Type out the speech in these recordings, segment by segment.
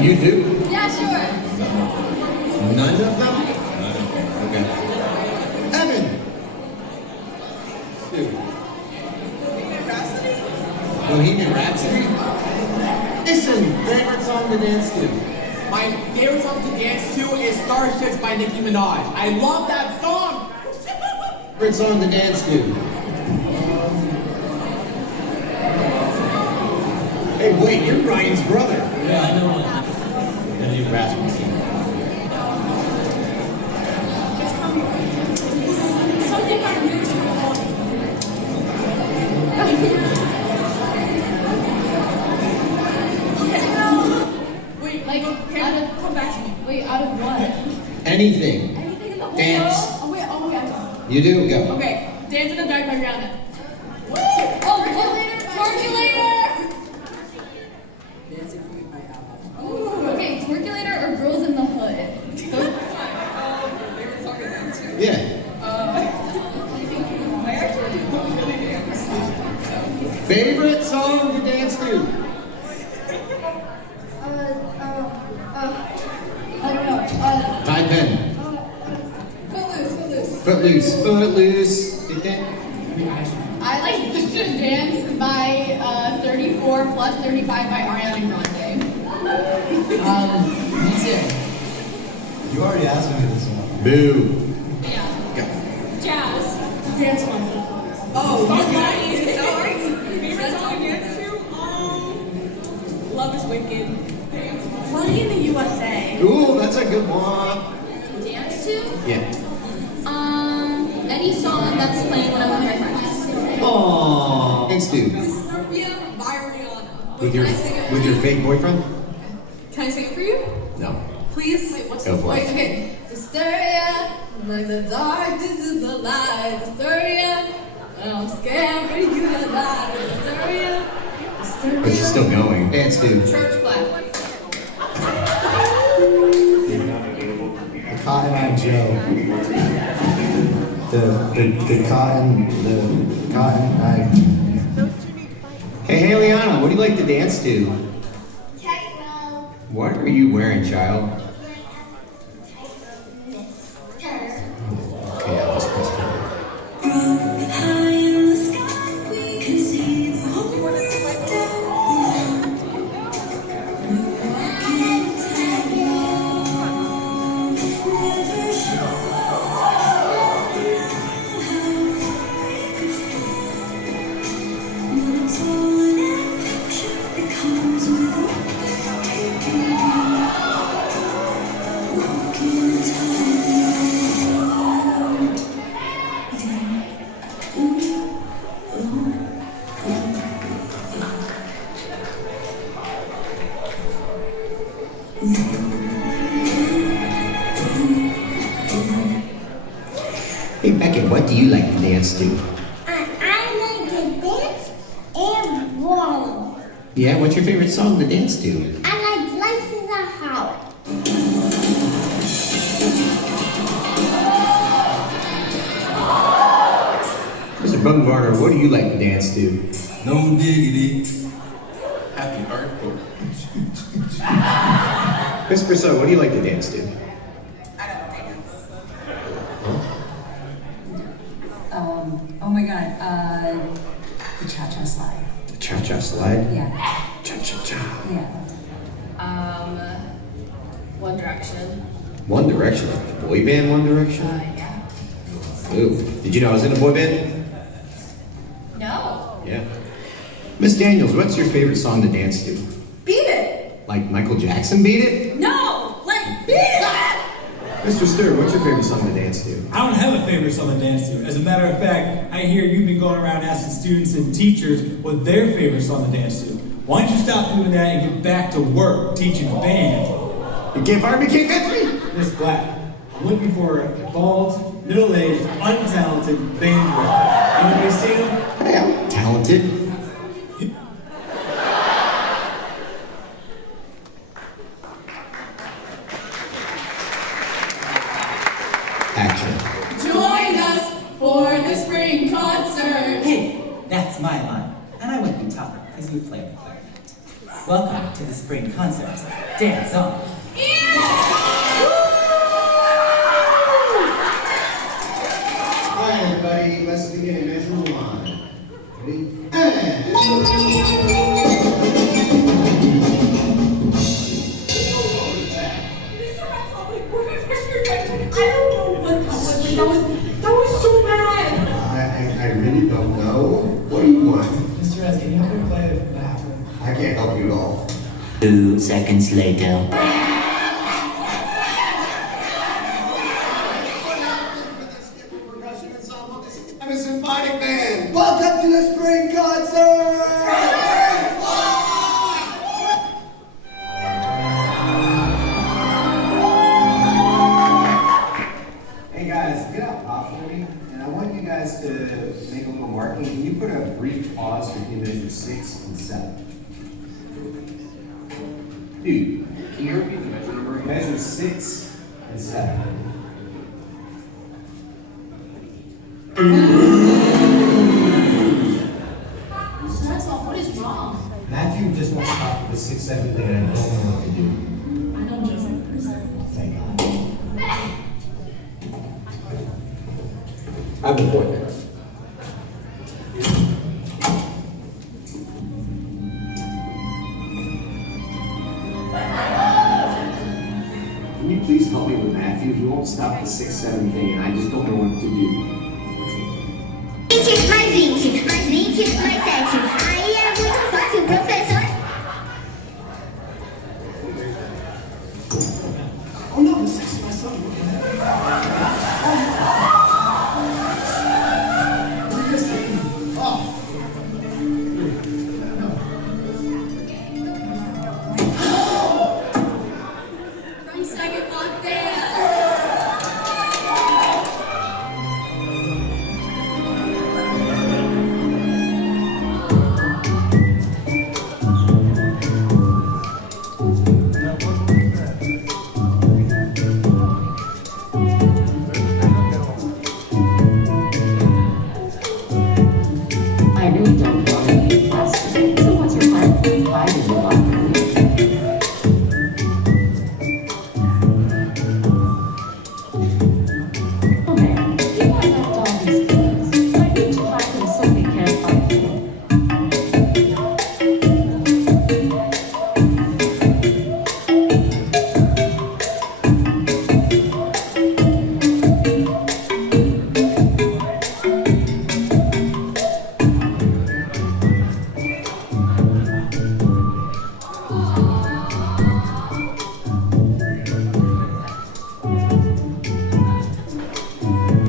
You do? Yeah, sure. None of them? Okay. Evan! Dude. Bohemian Rhapsody? Listen, favorite song to dance to? My favorite song to dance to is Starships by Nicki Minaj. I love that song! Favorite song to dance to? Hey, wait, you're Ryan's brother. Yeah, I know. And you Rasmussen. Something about music. Wait, like, come back to me. Wait, out of what? Anything. Anything in the whole Dance. world? Oh, wait, You do? Go. okay. Dance in the Dark by Rihanna. Woo! Oh, Twerkulator! Ooh, okay, Twerkulator or Girls in the Hood? Yeah. Favorite song to dance to? I don't know. Tide Pen. Footloose. Footloose. I like to dance by 34 plus 35 by Ariana Grande. Me too. You already asked me this one. Boo. Yeah. Go. Jazz. Dance Monkey. Oh, nice. Sorry. Favorite song to dance to? Love is Wicked. Money in the USA. Ooh, that's a good one. Dance to? Yeah. Any song that's playing when I'm with my friends. Aww. Thanks, dude. Dysturbia by Rihanna. With Can I sing it for your you? fake boyfriend? Can I sing it for you? No. Please? Wait, what's Go for wait, it. okay. Hysteria, like the dark, this is the light. Hysteria, I'm scared for you to lie. Hysteria, But she's still going. Dance, dude. Church clap. Cotton Eye Joe. The cotton eye. Hey, Liana, what do you like to dance to? Techno. What are you wearing, child? Okay, I'll just press play. Hey, Beckett, what do you like to dance to? I like to dance and wallow. Yeah, what's your favorite song to dance to? I like License of Howard. Mr. Bumgarner, what do you like to dance to? No diggity. Happy hardcore. Miss Priscilla, what do you like to dance to? I don't dance. Oh my god, the cha-cha slide. The cha-cha slide? Yeah, Cha-cha-cha. yeah. One Direction. One Direction? Like the boy band One Direction? Yeah. Ooh. Did you know I was in a boy band? No. Yeah. Miss Daniels, what's your favorite song to dance to? Beat it! Like Michael Jackson Beat It? No! Like, beat it! Mr. Stir, what's your favorite song to dance to? I don't have a favorite song to dance to. As a matter of fact, I hear you've been going around asking students and teachers what their favorite song to dance to. Why don't you stop doing that and get back to work teaching band? You can't fire me, can't catch me! Miss Black, I'm looking for a bald, middle-aged, untalented band director. Anybody see him? Hey, I'm talented. Action. Join us for the spring concert. Hey, that's my line. And I wouldn't be tougher because you play the clarinet. Welcome to the spring concert. Dance on. Alright, everybody, let's begin. Measure one. Ready? That was so bad. I really don't know. What do you want? Mr. Rez, can you help me play the bathroom? I can't help you at all. 2 seconds later. I'm a symphonic band. Welcome to the spring concert! Hey guys, get out pop for me, and I want you guys to make a little marking. Can you put a brief pause between measure 6 and 7? Dude, Can you repeat the measure number? measure 6 and 7. Mr. Retzloff, what is wrong? Matthew just won't stop with the 6-7 thing, and I don't know what to do. I know Joseph person. Thank God. I have an appointment. Can you please help me with Matthew? He won't stop the 6-7 thing, and I just don't know what to do. Mais 20, mais 7. Aí é muito fácil, professor. Oh no, this is my son. From second block there. I really don't want to be in class today, so what's your plan for inviting the library? Oh man, you might left all these things. I need to find them so they can't find me.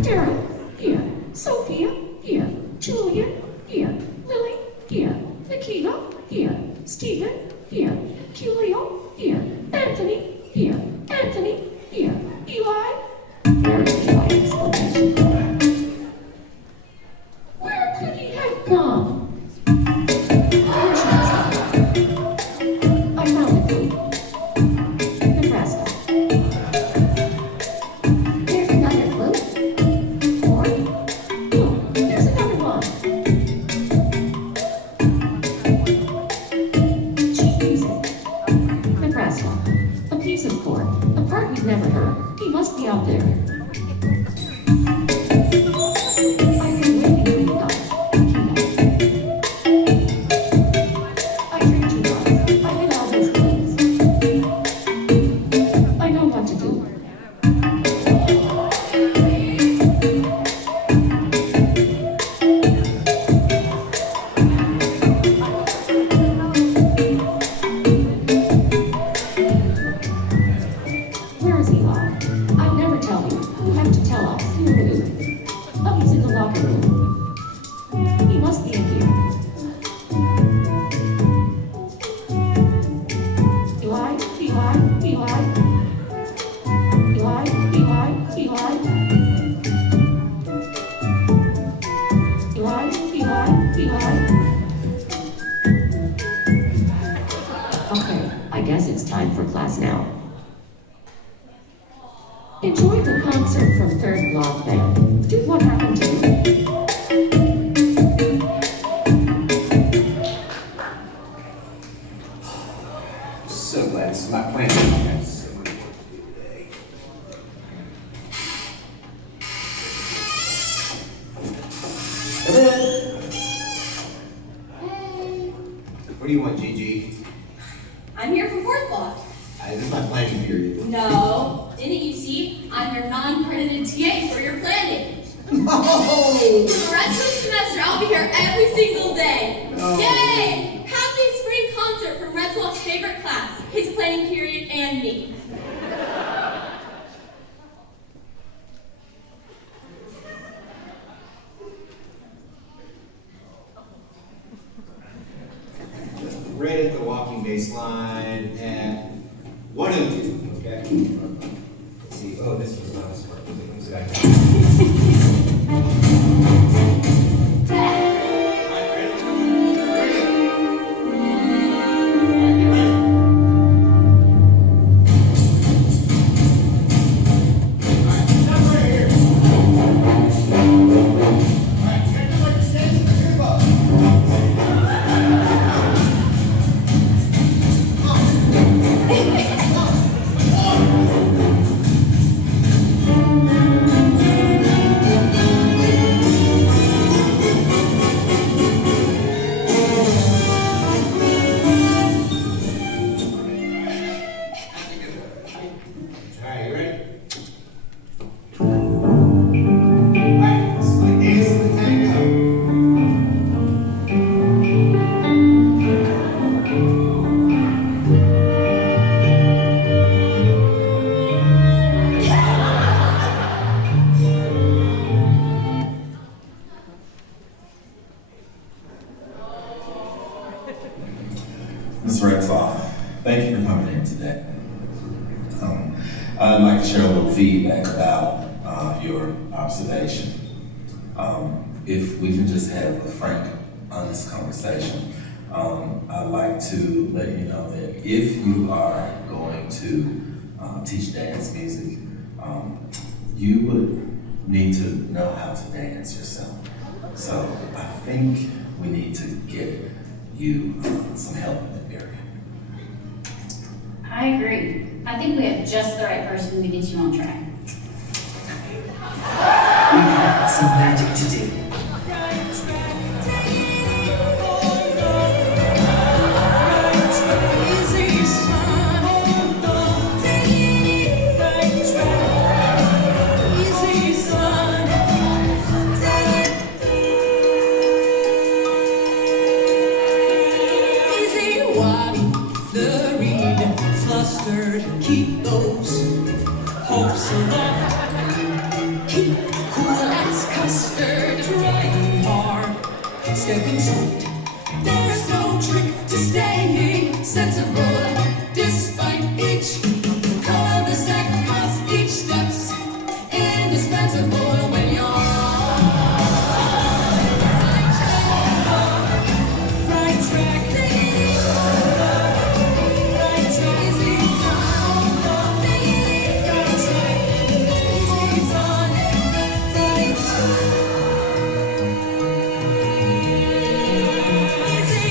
Daryl, here. Sophia, here. Julia, here. Lily, here. Nikita, here. Stephen, here. Julio, here. Anthony, here. Anthony, here. Eli. Where's Eli? Exclamation point. Where could he have gone? I found the clue. Nebraska. There's another clue. Or, look, there's another one. Cheap music. Nebraska. A piece of chord. A part we've never heard. He must be out there. I've been waiting for you guys. Keep up. do you want, Gigi? I'm here for fourth block. This is my planning period. No, didn't you see? I'm your non-credited TA for your planning. Oh! For the rest of the semester, I'll be here every single day. Oh. Yay! Happy spring concert from Retzloff's favorite class, his planning period, and me. Right at the walking baseline at 102. Okay. Let's see. Oh, this was not a smart thing. Ms. Retzloff, thank you for coming in today. I'd like to share a little feedback about your observation. If we can just have a frank, honest conversation, I'd like to let you know that if you are going to teach dance music, you would need to know how to dance yourself. So I think we need to get you some help in that area. I agree. I think we have just the right person to get you on track. We have some magic to do. Keep those hopes aloft. Keep cool as custard. Trying hard, stepping soft. There's no trick to staying sensible. Despite each cul-de-sac across each step's indispensable when you're right track. Easy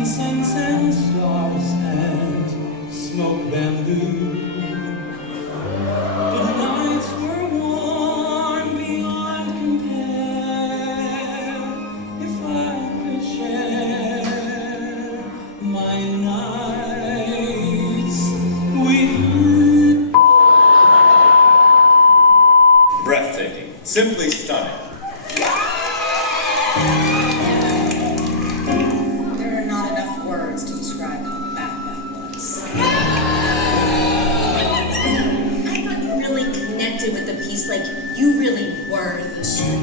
incense and stars and smoke bamboo. The nights were warm beyond compare. If I could share my nights with you. Breathtaking. Simply stunning. There are not enough words to describe how bad that was. I thought you really connected with the piece, like you really were the show.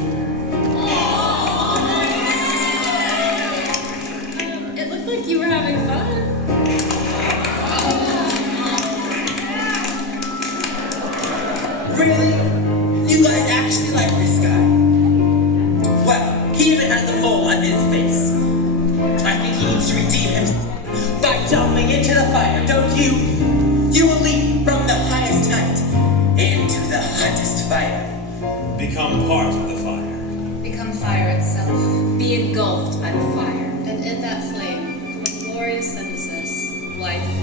It looked like you were having fun. Really? You guys actually like this guy? Well, he even has a mole on his face. I think he needs to redeem himself by jumping into the fire, don't you? You will leap from the highest height into the hottest fire. Become part of the fire. Become fire itself. Be engulfed by the fire. And in that flame, come a glorious synthesis of life and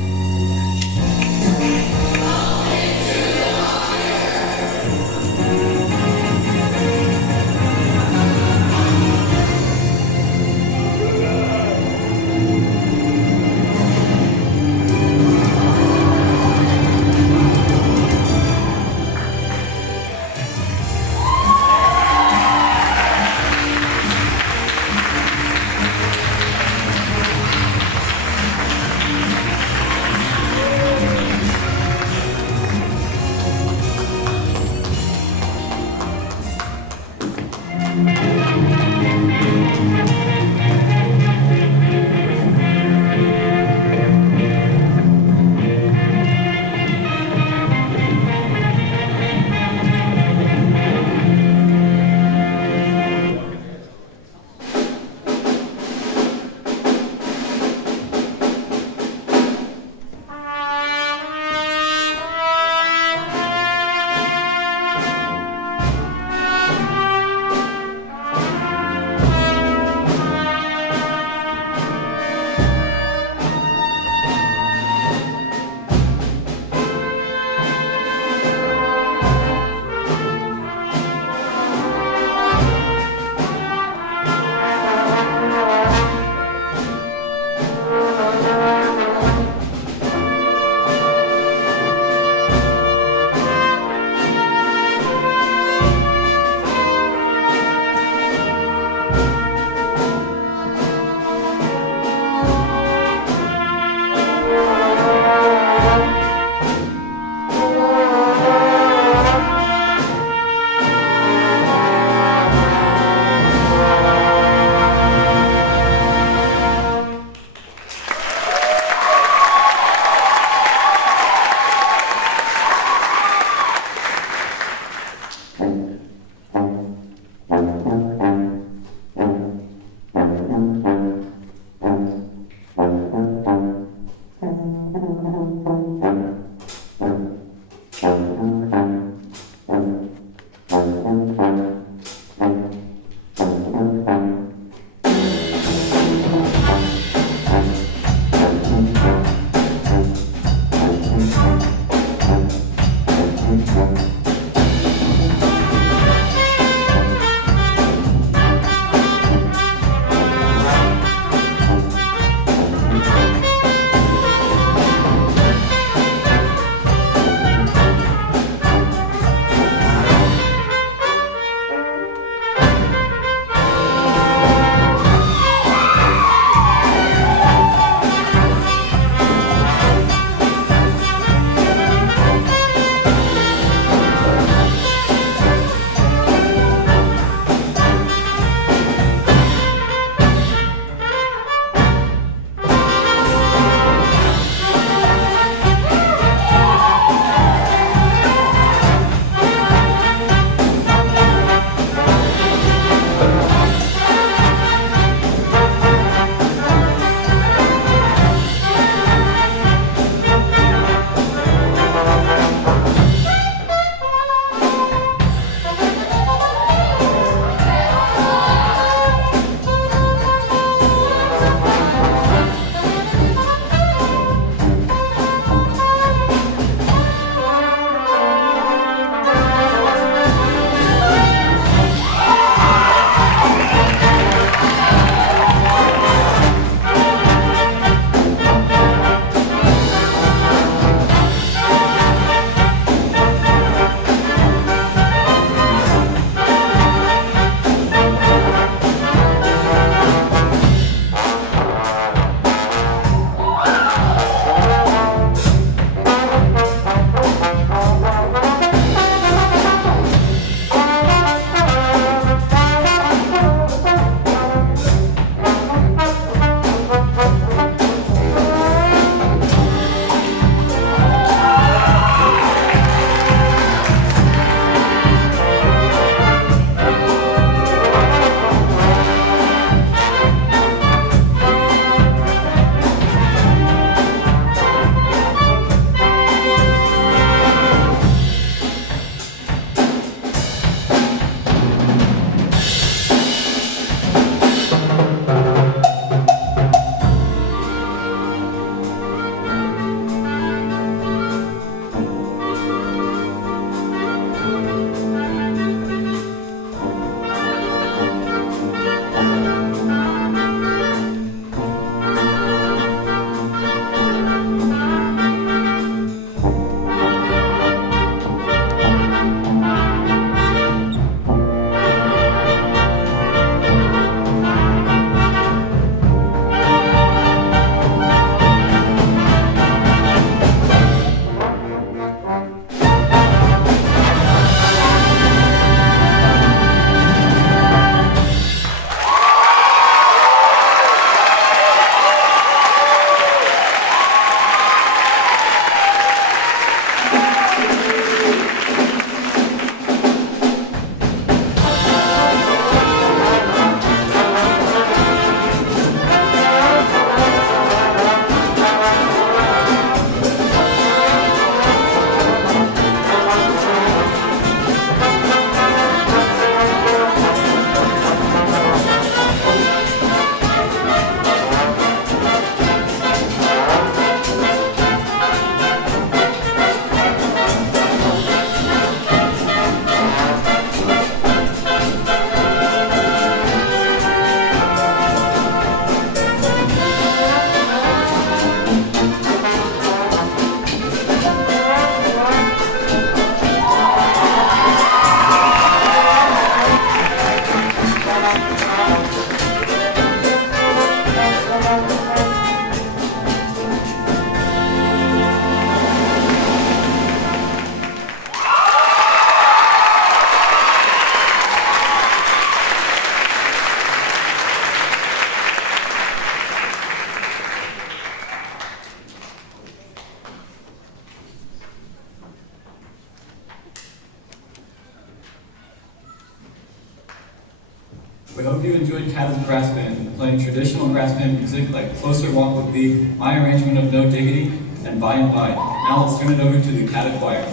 We hope you enjoyed CATA's brass band, playing traditional brass band music like Closer Walk with Thee, my arrangement of No Diggity, and By and By. Now let's turn it over to the CATA choir.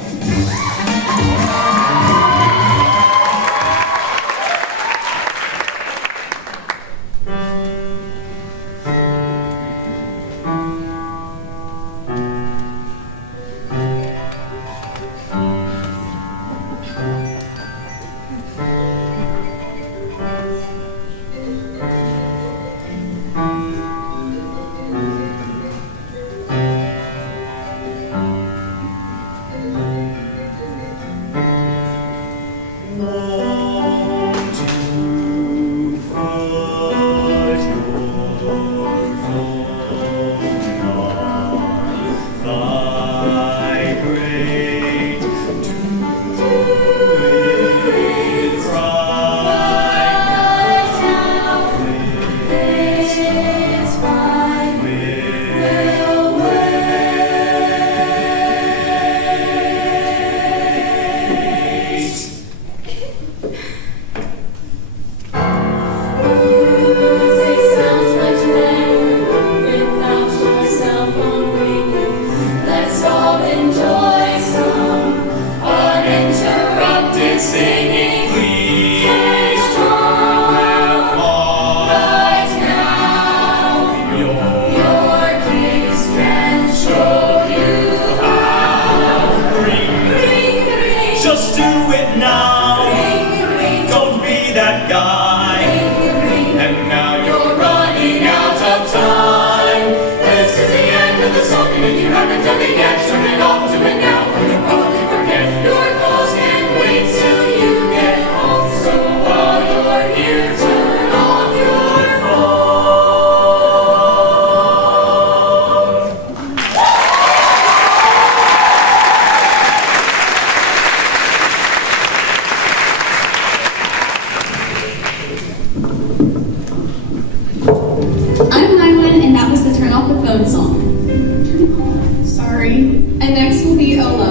Sorry. And next will be O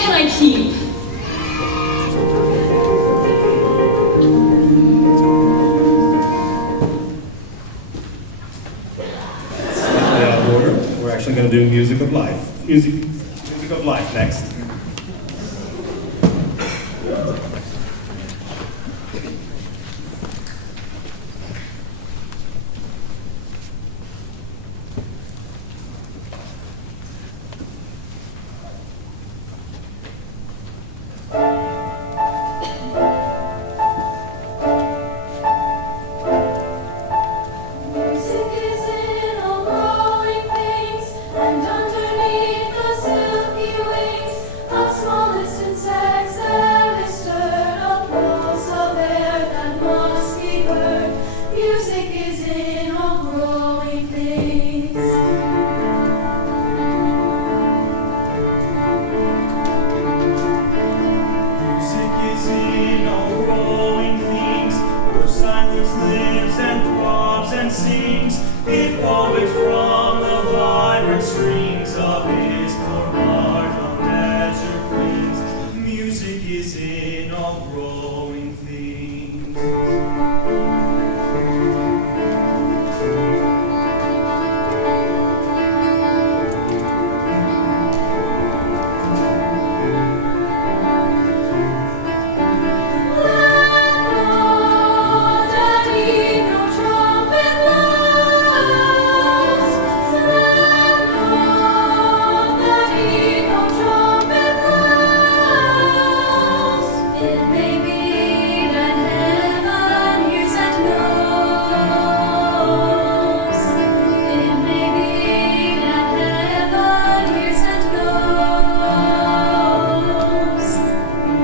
can I keep? Slightly out of order. We're actually going to do Music of Life. Music of Life next. Music is in all growing things, and underneath the silky wings of smallest insects there is stirred a pulse of air that must be heard. Music is in all growing things. Music is in all growing things, where silence lives and throbs and sings. It poet from the vibrant strings of his poor heart of measured flings. Music is in all growing things.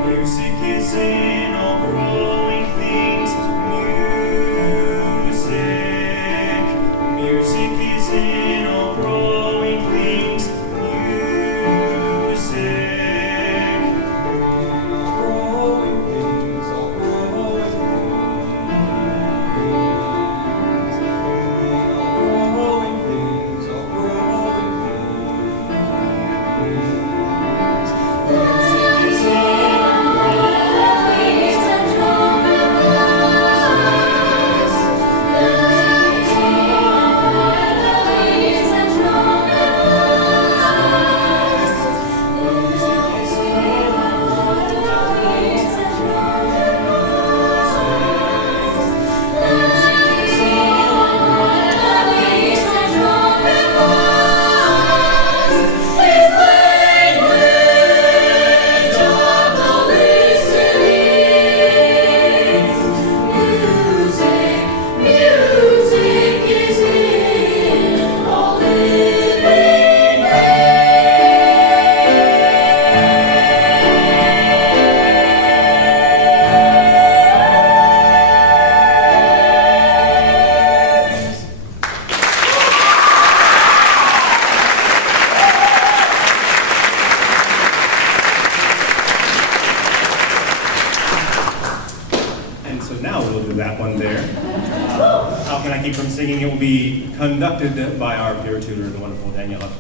Music is in all growing things. Music is in all growing things. Music. Growing things, all growing things. All growing things, all growing things. Music is in And so now we'll do that one there. How can I keep from singing? It will be conducted by our peer tutor, the wonderful Daniela.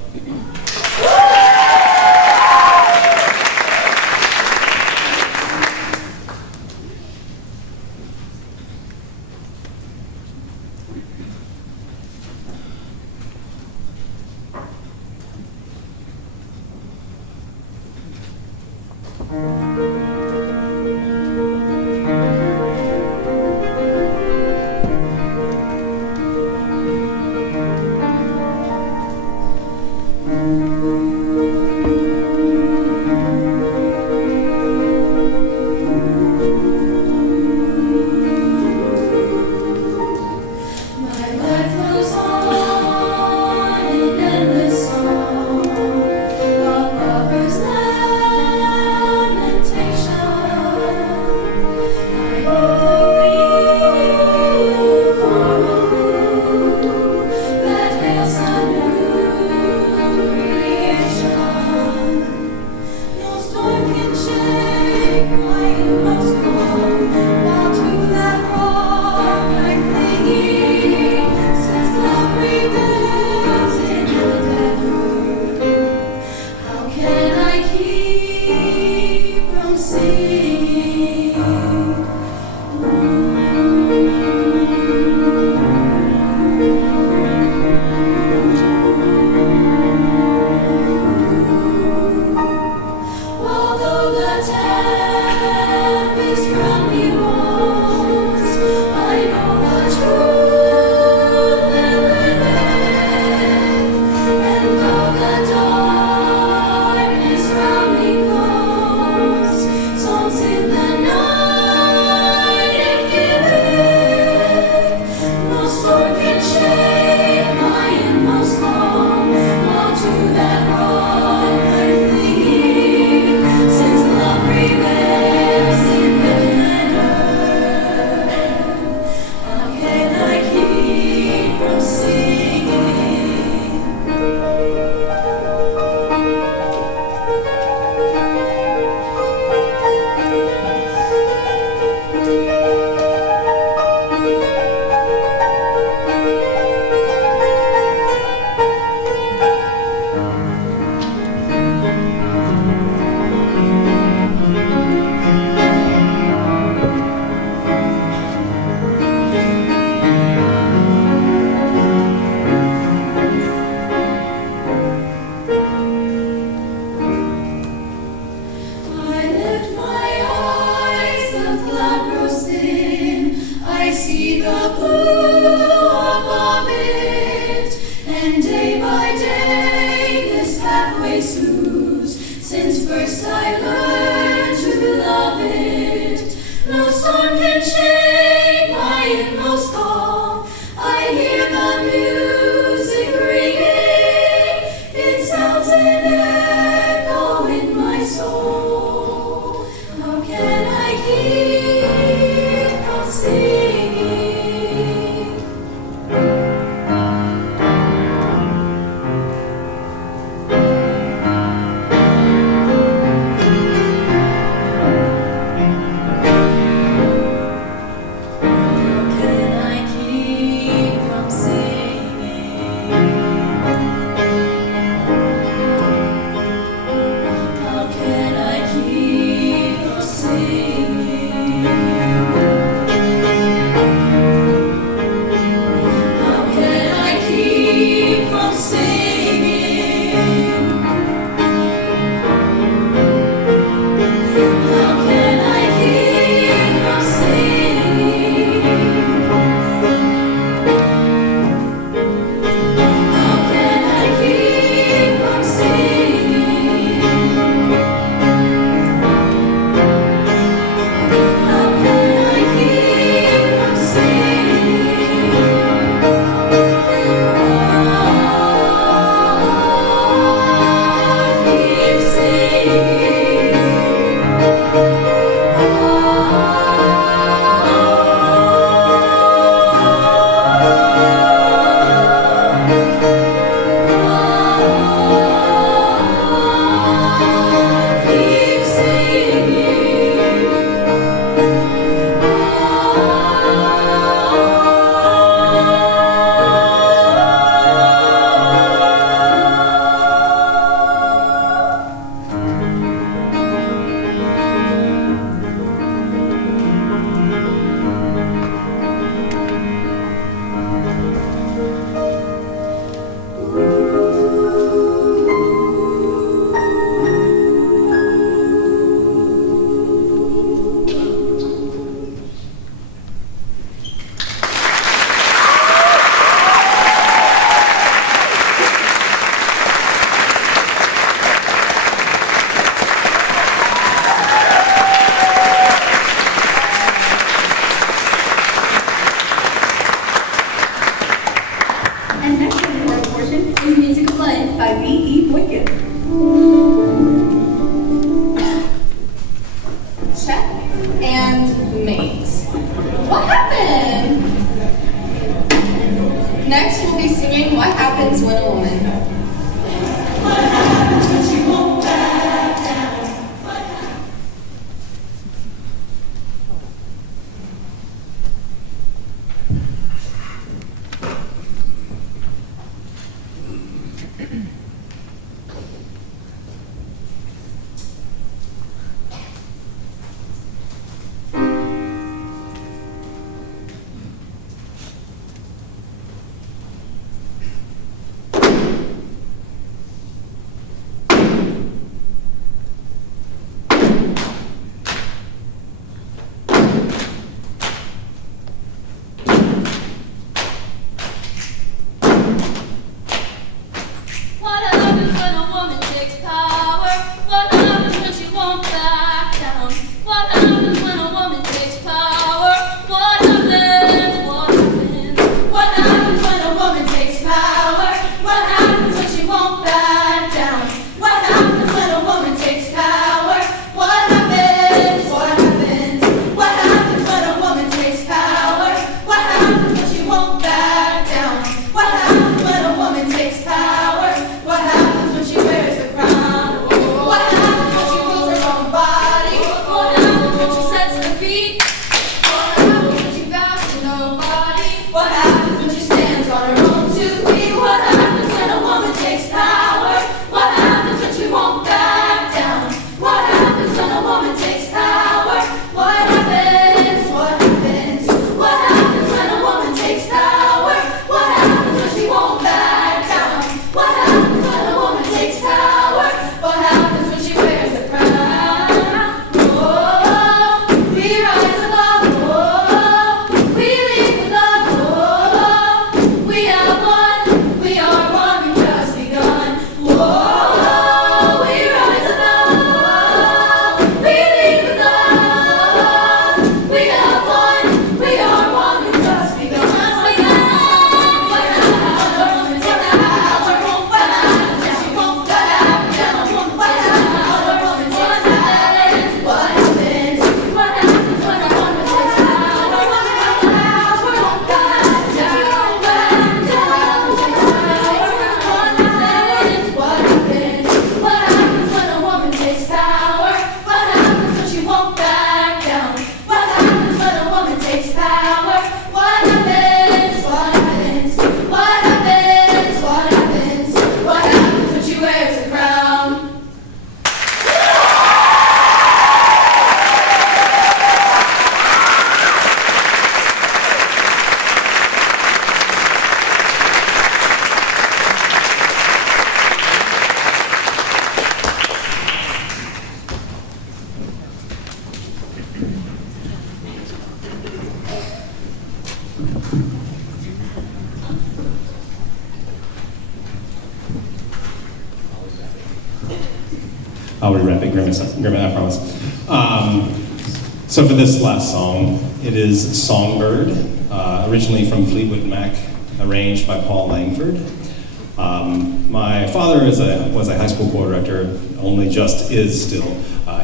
I'll rewrap it, Grimace, I promise. So for this last song, it is Songbird, originally from Fleetwood Mac, arranged by Paul Langford. My father was a high school choir director, only just is still.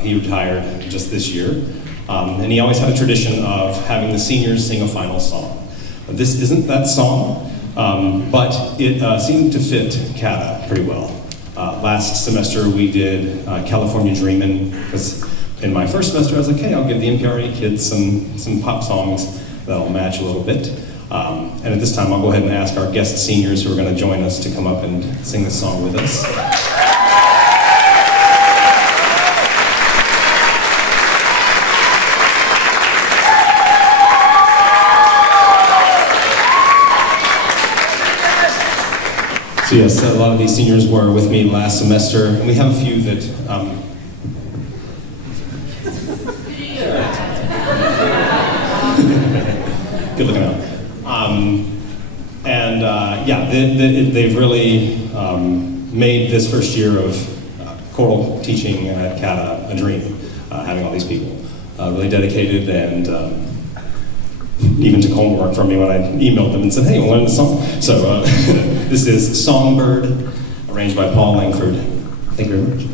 He retired just this year. And he always had a tradition of having the seniors sing a final song. This isn't that song, but it seemed to fit CATA pretty well. Last semester we did California Dreamin', because in my first semester I was like, hey, I'll give the NPRE kids some pop songs that'll match a little bit. And at this time I'll go ahead and ask our guest seniors who are going to join us to come up and sing this song with us. So yes, a lot of these seniors were with me last semester, and we have a few that good looking out. They've really made this first year of choral teaching at CATA a dream, having all these people really dedicated and even took homework from me when I emailed them and said, hey, I learned the song. So this is Songbird, arranged by Paul Langford. Thank you very much.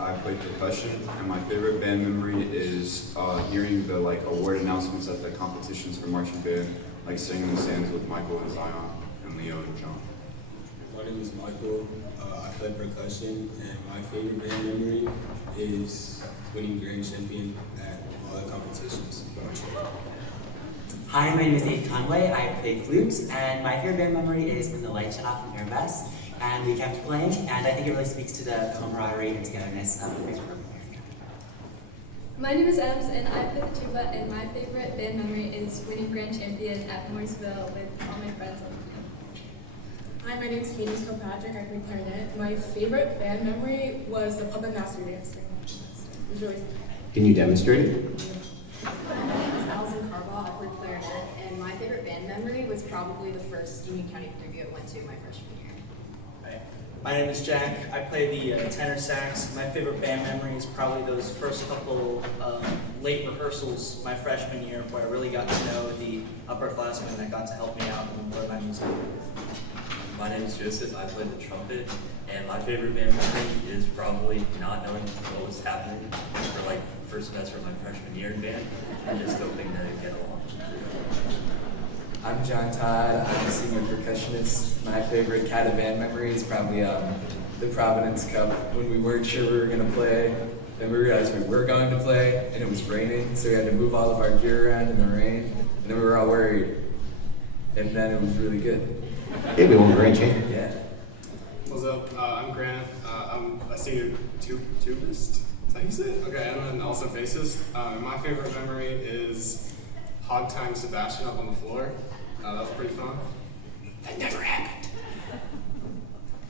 I play percussion, and my favorite band memory is hearing the award announcements at the competitions for marching band, like singing in the stands with Michael and Zion and Leon. Romeo and John. My name is Michael. I play percussion, and my favorite band memory is winning grand champion at all the competitions. Hi, my name is Abe Conway. I play flute, and my favorite band memory is when the lights shut off in Airbus, and we kept playing, and I think it really speaks to the camaraderie and togetherness of the band group. My name is Ems, and I play the tuba, and my favorite band memory is winning grand champion at Morrisville with all my friends on the band. Hi, my name is Katie Kilpatrick. I play clarinet. My favorite band memory was the puppet master dance. It was really fun. Can you demonstrate it? My name is Allison Carval. I play clarinet, and my favorite band memory was probably the first Union County preview I went to my freshman year. Hi. My name is Jack. I play the tenor sax. My favorite band memory is probably those first couple late rehearsals my freshman year, where I really got to know the upperclassmen that got to help me out and learn my music. My name is Joseph. I play the trumpet, and my favorite band memory is probably not knowing what was happening for like first semester of my freshman year in band, and just hoping to get along. I'm John Todd. I'm a senior percussionist. My favorite CATA band memory is probably the Providence Cup when we weren't sure we were going to play. Then we realized we were going to play, and it was raining, so we had to move all of our gear around in the rain, and then we were all worried. And then it was really good. Yeah, we won grand champion. Yeah. What's up? I'm Grant. I'm a senior tubist. Is that how you say it? Okay, and then also bassist. My favorite memory is hog tying Sebastian up on the floor. That was pretty fun. That never happened.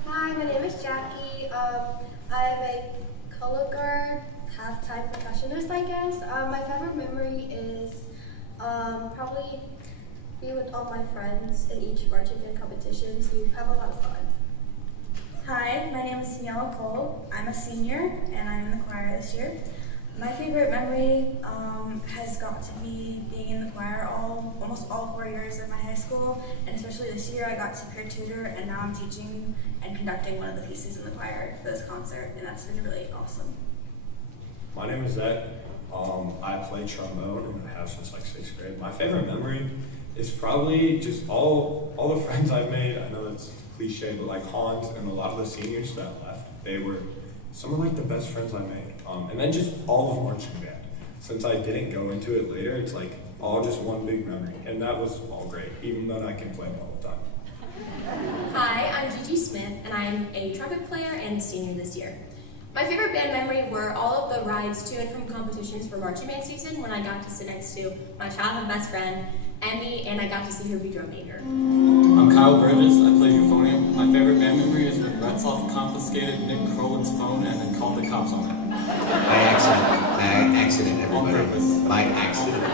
Hi, my name is Jackie. I'm a color guard, half-time percussionist, I guess. My favorite memory is probably be with all my friends in each marching band competitions. We have a lot of fun. Hi, my name is Daniela Cole. I'm a senior and I'm in the choir this year. My favorite memory has got to be being in the choir almost all 4 years of my high school, and especially this year I got to peer tutor, and now I'm teaching and conducting one of the pieces in the choir for this concert, and that's been really awesome. My name is Zach. I play trombone and I have since like 6th grade. My favorite memory is probably just all the friends I've made. I know that's cliche, but like Hans and a lot of the seniors that left, they were some of like the best friends I made. And then just all of marching band. Since I didn't go into it later, it's like all just one big memory. And that was all great, even though I can play them all the time. Hi, I'm Gigi Smith, and I'm a trumpet player and a senior this year. My favorite band memory were all of the rides to and from competitions for marching band season when I got to sit next to my childhood best friend, Emmy, and I got to see her be drum major. I'm Kyle Burgess. I play euphonium. My favorite band memory is when Retzloff confiscated Nick Krolin's phone and then called the cops on it. By accident, everybody. On purpose. By accident.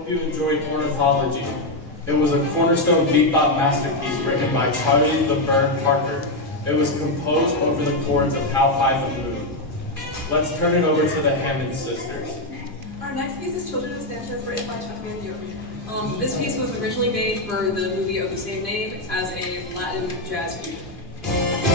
Hope you enjoyed Ornithology. It was a cornerstone bebop masterpiece written by Charlie the Bird Parker. It was composed over the chords of How High the Moon. Let's turn it over to the Hammond sisters. Our next piece is Children of Sanchez, written by Chuck Mangione. This piece was originally made for the movie of the same name as a Latin jazz fusion. Thank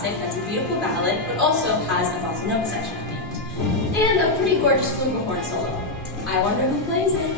classic that's a beautiful ballad, but also has a bossa nova section at the end. And a pretty gorgeous flugelhorn solo. I wonder who plays it.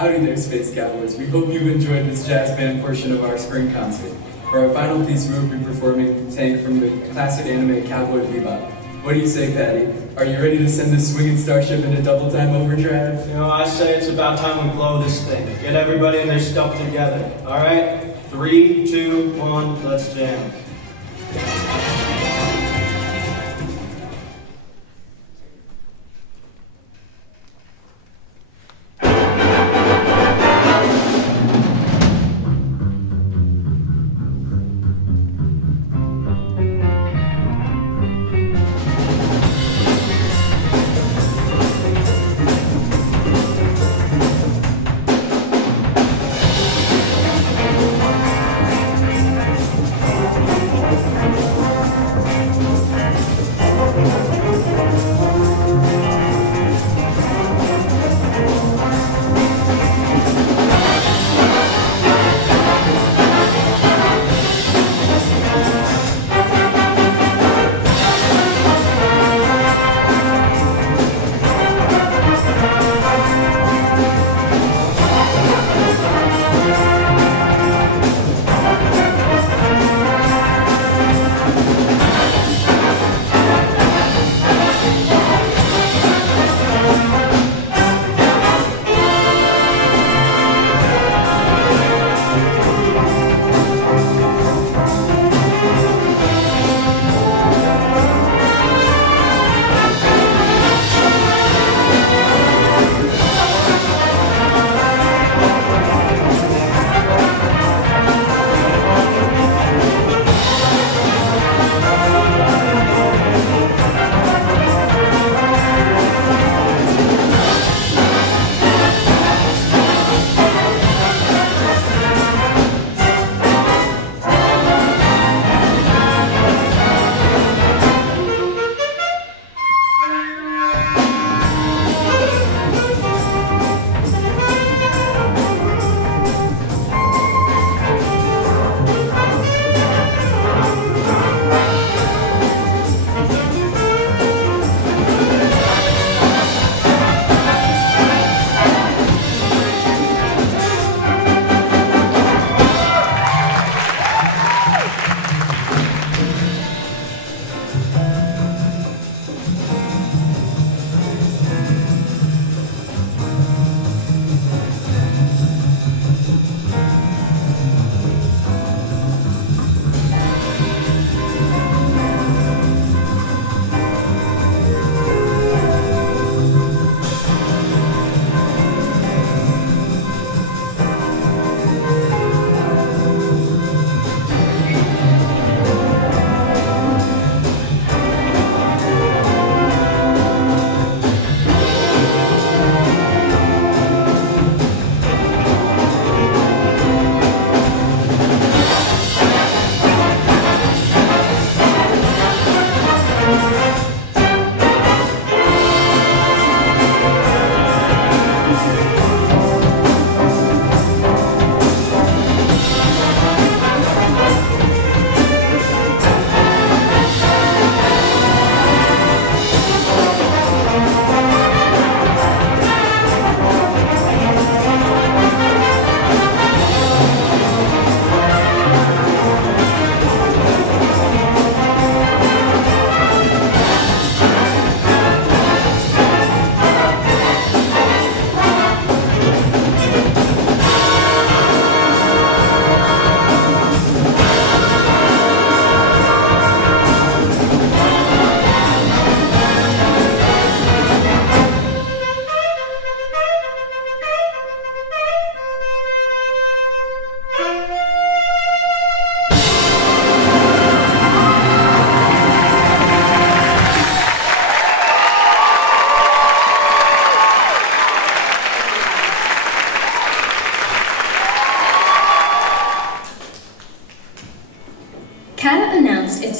Howdy there, Space Cowboys. We hope you've enjoyed this jazz band portion of our spring concert. For our final piece, we will be performing Tank from the classic anime Cowboy Bebop. What do you say, Patty? Are you ready to send this swinging starship into double time overdrive? You know, I say it's about time we blow this thing. Get everybody and their stuff together. All right? 3, 2, 1, let's jam.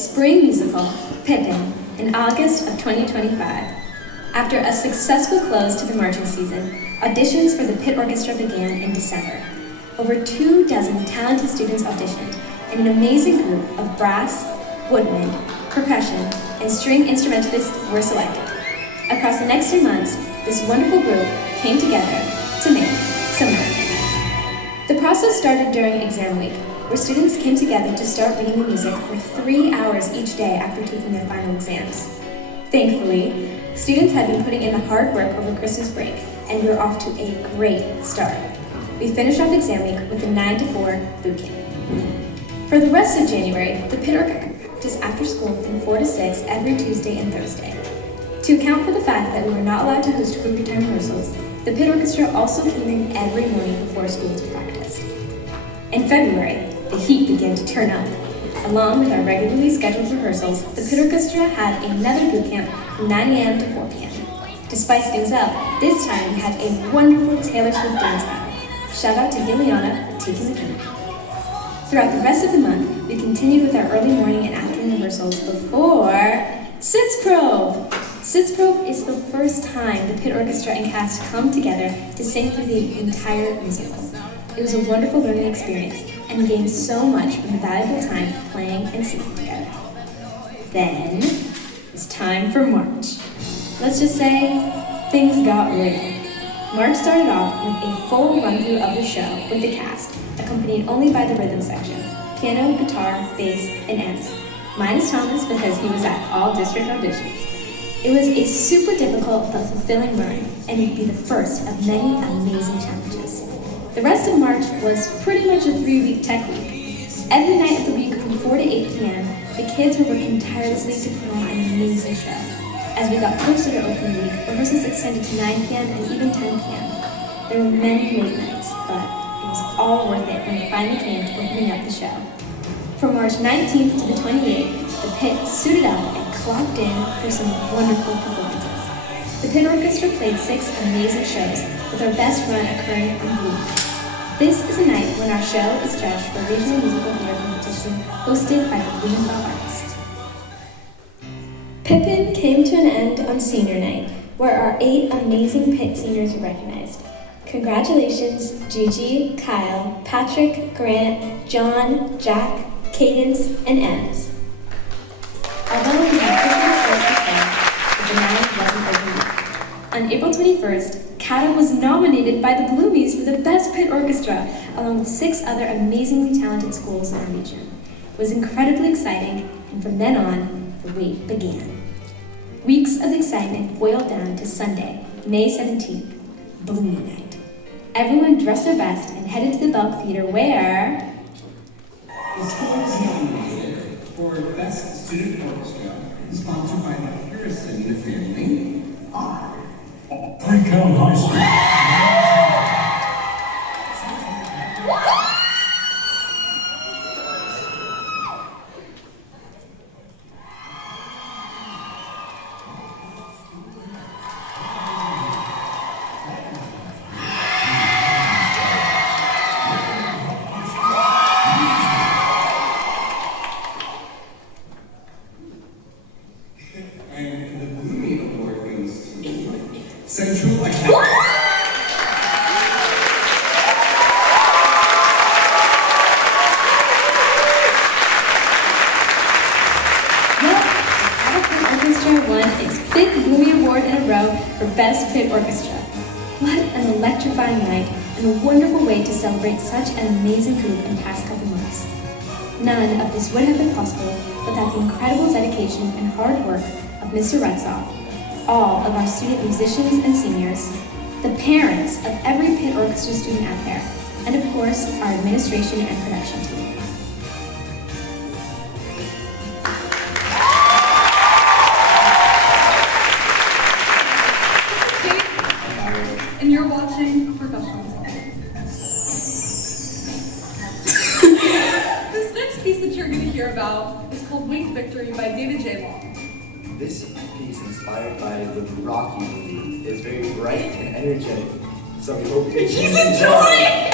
spring musical, Pippin, in August of 2025. After a successful close to the marching season, auditions for the pit orchestra began in December. Over 24 talented students auditioned, and an amazing group of brass, woodwind, percussion, and string instrumentalists were selected. Across the next 3 months, this wonderful group came together to make some magic. The process started during exam week, where students came together to start reading the music for 3 hours each day after taking their final exams. Thankfully, students had been putting in the hard work over Christmas break, and we were off to a great start. We finished off exam week with a 9 to 4 boot camp. For the rest of January, the pit orchestra practiced after school from 4 to 6 every Tuesday and Thursday. To account for the fact that we were not allowed to host group time rehearsals, the pit orchestra also came in every morning before school to practice. In February, the heat began to turn up. Along with our regularly scheduled rehearsals, the pit orchestra had another boot camp from 9 a.m. to 4 p.m. To spice things up, this time we had a wonderful Taylor Swift dance battle. Shout out to Giliana for taking the cake. Throughout the rest of the month, we continued with our early morning and afternoon rehearsals before Sitzprobe. Sitzprobe is the first time the pit orchestra and cast come together to sing through the entire musical. It was a wonderful learning experience, and we gained so much from the valuable time playing and singing together. Then, it was time for March. Let's just say, things got real. March started off with a full run-through of the show with the cast, accompanied only by the rhythm section, piano, guitar, bass, and M's. Minus Thomas because he was at all district auditions. It was a super difficult but fulfilling learning, and would be the first of many amazing challenges. The rest of March was pretty much a 3-week tech week. Every night of the week from 4 to 8 p.m., the kids were working tirelessly to put on an amazing show. As we got closer to opening week, rehearsals extended to 9 p.m. and even 10 p.m. There were many late nights, but it was all worth it when it finally came to opening up the show. From March 19th to the 28th, the pit suited up and clocked in for some wonderful performances. The pit orchestra played 6 amazing shows, with our best run occurring on Blue. This is a night when our show is judged for regional musical theater competition hosted by the Blue Arts. Pippin came to an end on senior night, where our 8 amazing pit seniors were recognized. Congratulations, Gigi, Kyle, Patrick, Grant, John, Jack, Cadence, and Ems. Although we had Christmas first before, the night wasn't over yet. On April 21st, CATA was nominated by the Bloomies for the Best Pit Orchestra, along with 6 other amazingly talented schools in our region. It was incredibly exciting, and from then on, the wait began. Weeks of excitement boiled down to Sunday, May 17th, Bloomie Night. Everyone dressed their best and headed to the Belk Theater where... The school is nominated for Best Student Orchestra, sponsored by the Harrison family. Pre-Cal High School. And the Bloomie Award goes to Central Academy. Orchestra won its 5th Bloomie Award in a row for Best Pit Orchestra. What an electrifying night and a wonderful way to celebrate such an amazing group in the past couple months. None of this would have been possible without the incredible dedication and hard work of Mr. Retzoff, all of our student musicians and seniors, the parents of every pit orchestra student out there, and of course, our administration and production team. And you're watching Percussion. This next piece that you're going to hear about is called Winged Victory by David J. Long. This piece, inspired by the Rocky movie, is very bright and energetic, so we hope you He's enjoying!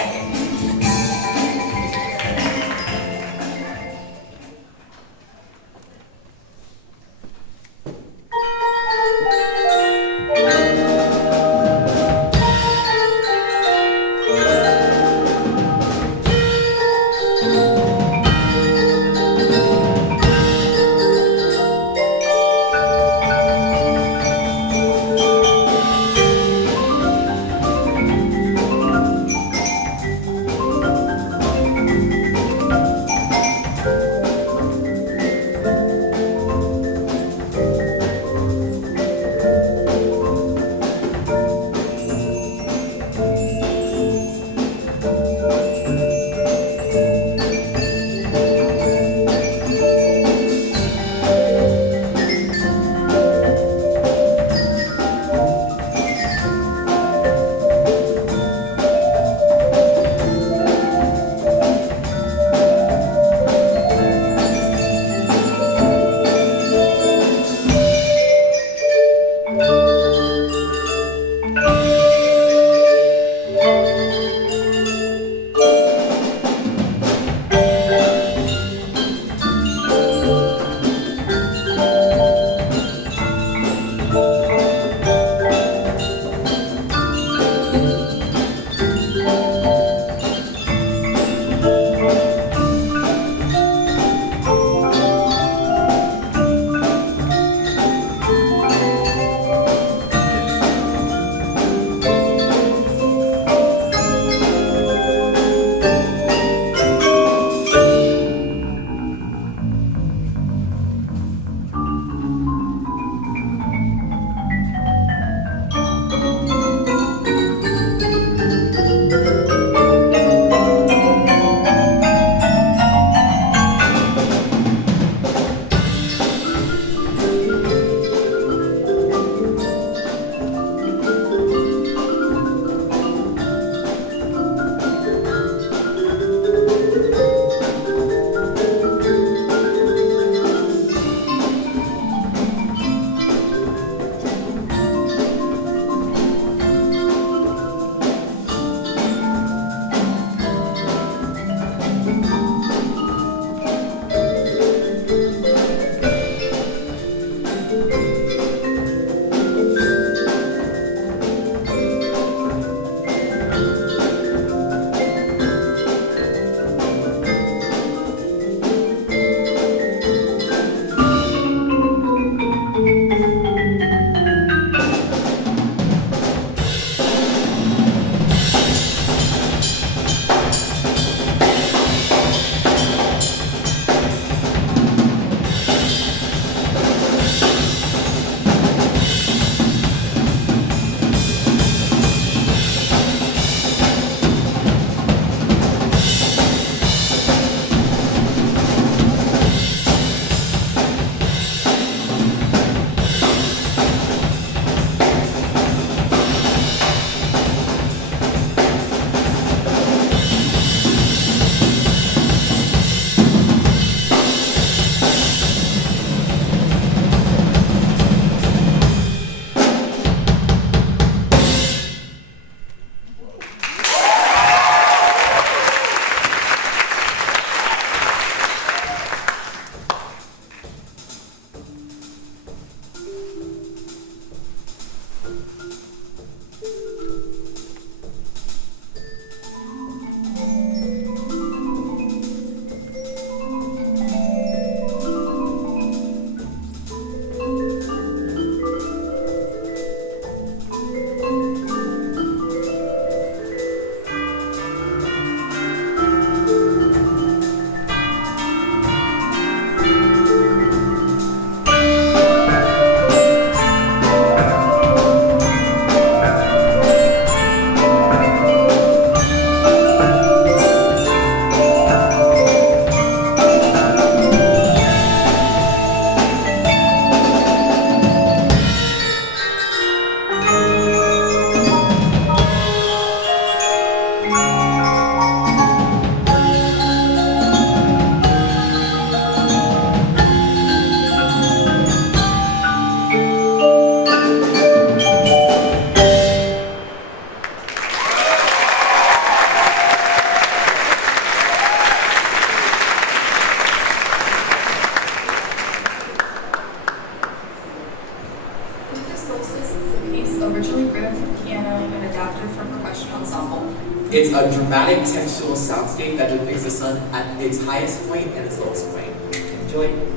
dramatic textual soundscape that depicts the sun at its highest point and its lowest point. Enjoy.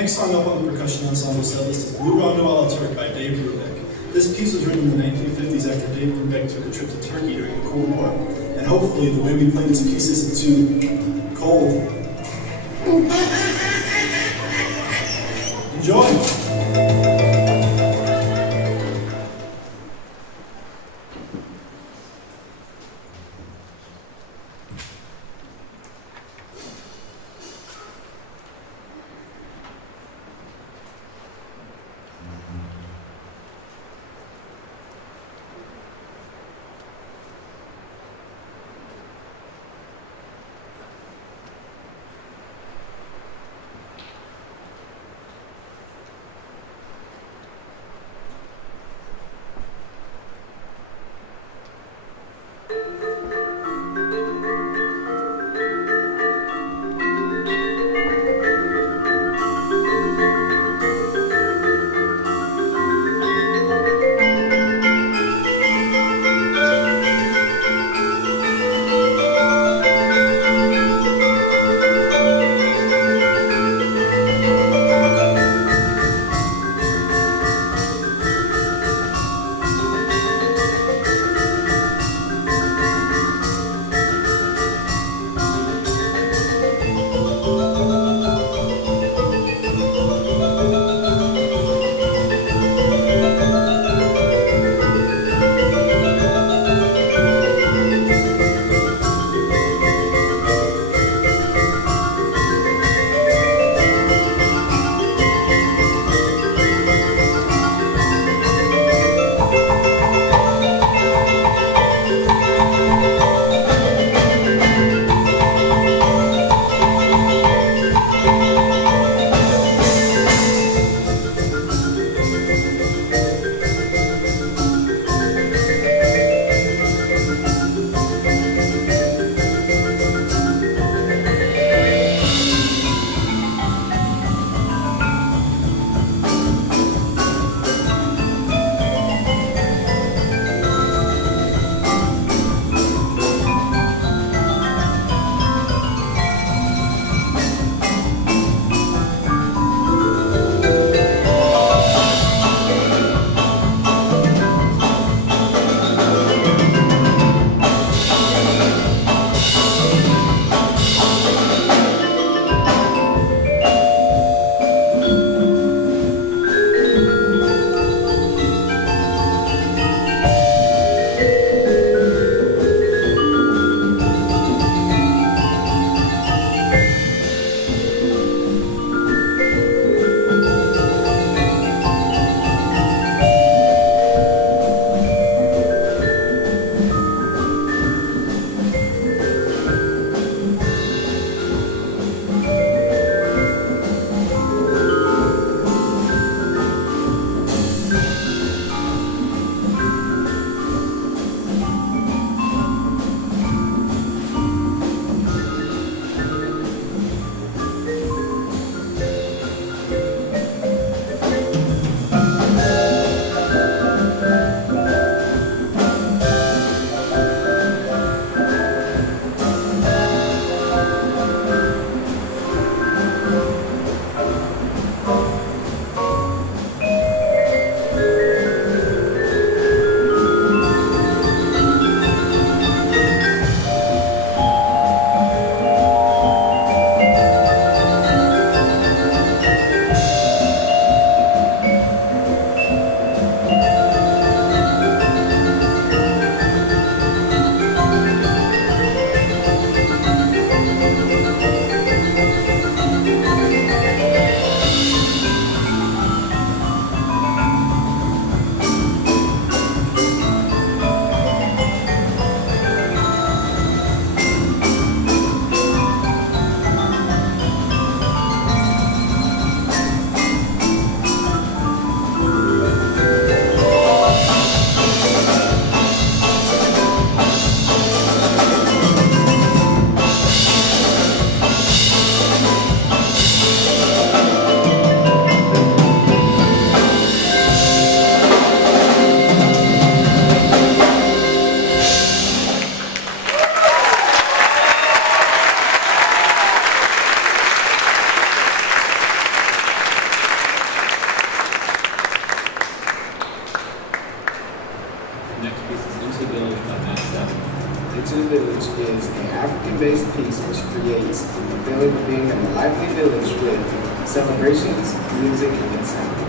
Next song up on the percussion ensemble set list is Blue Rondo a la Turk by Dave Brubeck. This piece was written in the 1950s after Dave Brubeck took a trip to Turkey during the Cold War. And hopefully the way we play this piece isn't too cold. Enjoy! rhythm-based piece which creates the feeling of being in a lively village with celebrations, music, and sound.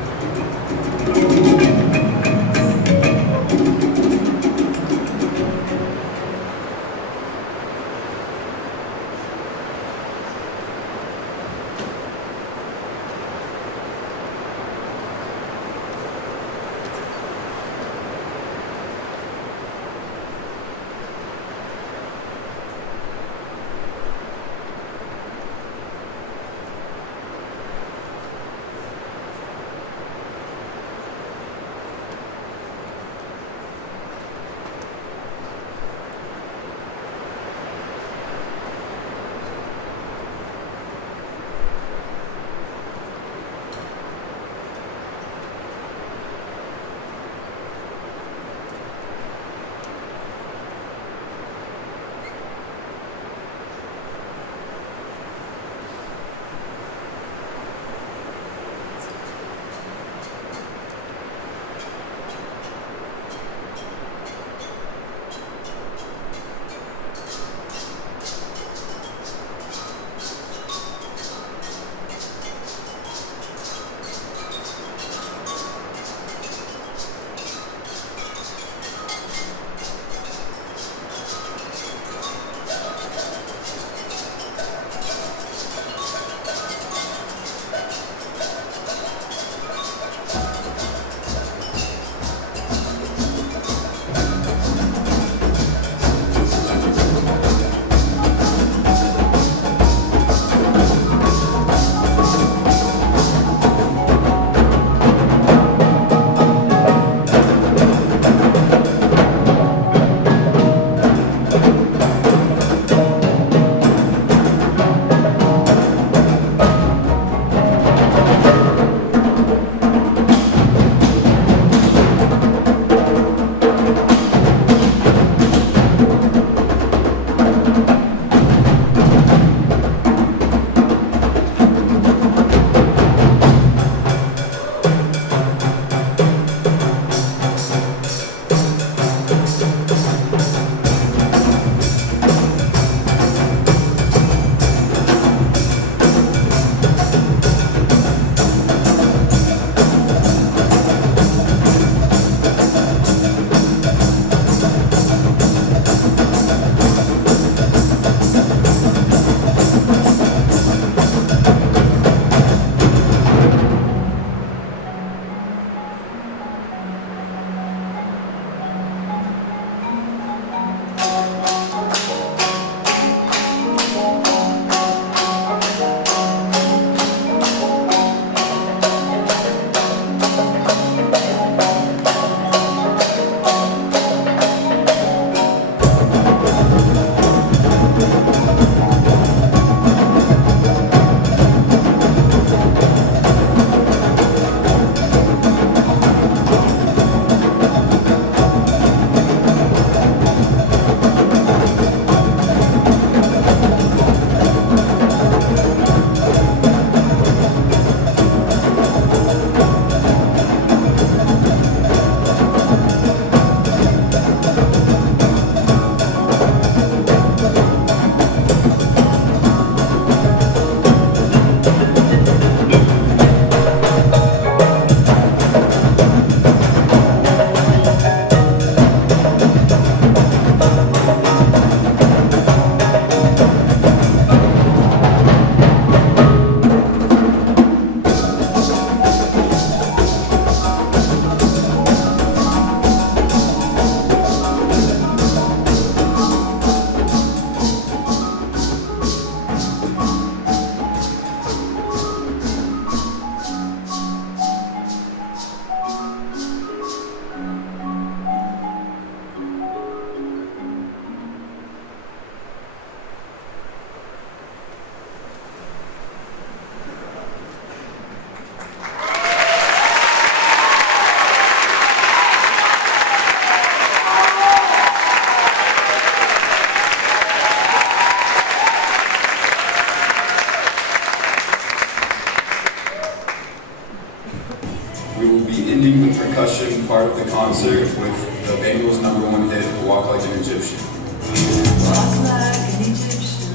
ending the percussion part of the concert with the Bengals' #1 hit, Walk Like an Egyptian. Walk like an Egyptian.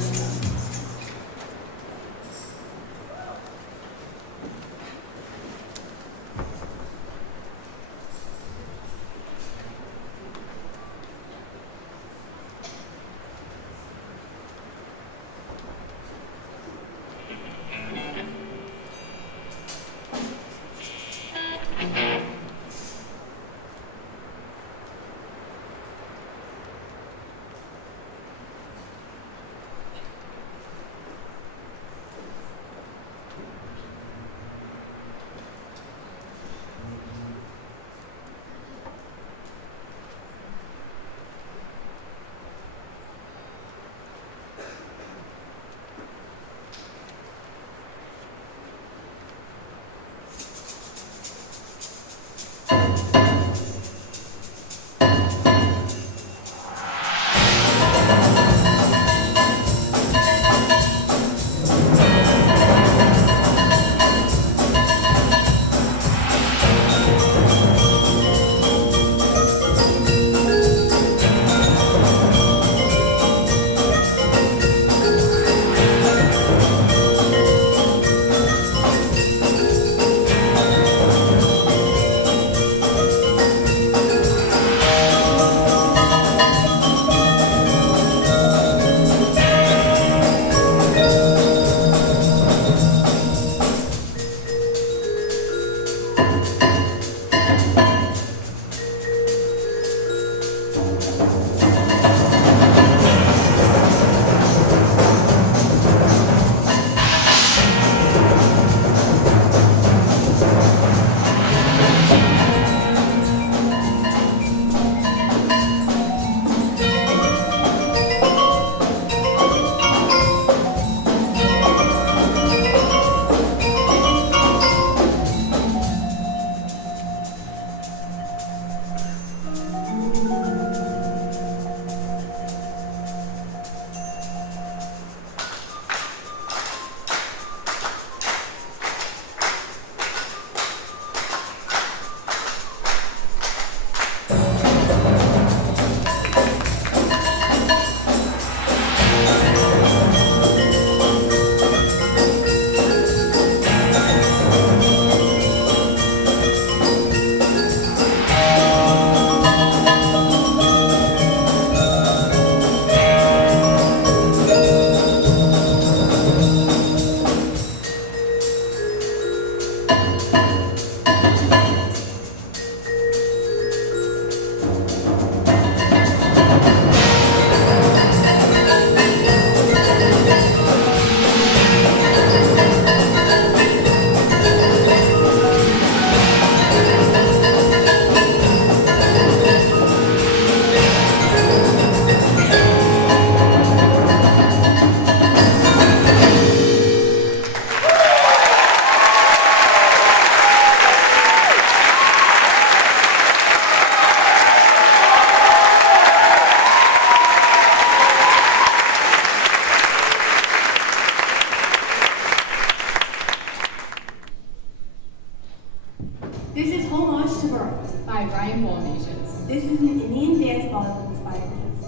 This is Homage to Girls by Brian Nations. This is an Indian dance Bollywood inspired piece.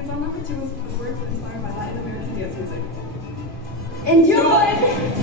and song number 2 was the words inspired by Latin American dance music. Enjoy!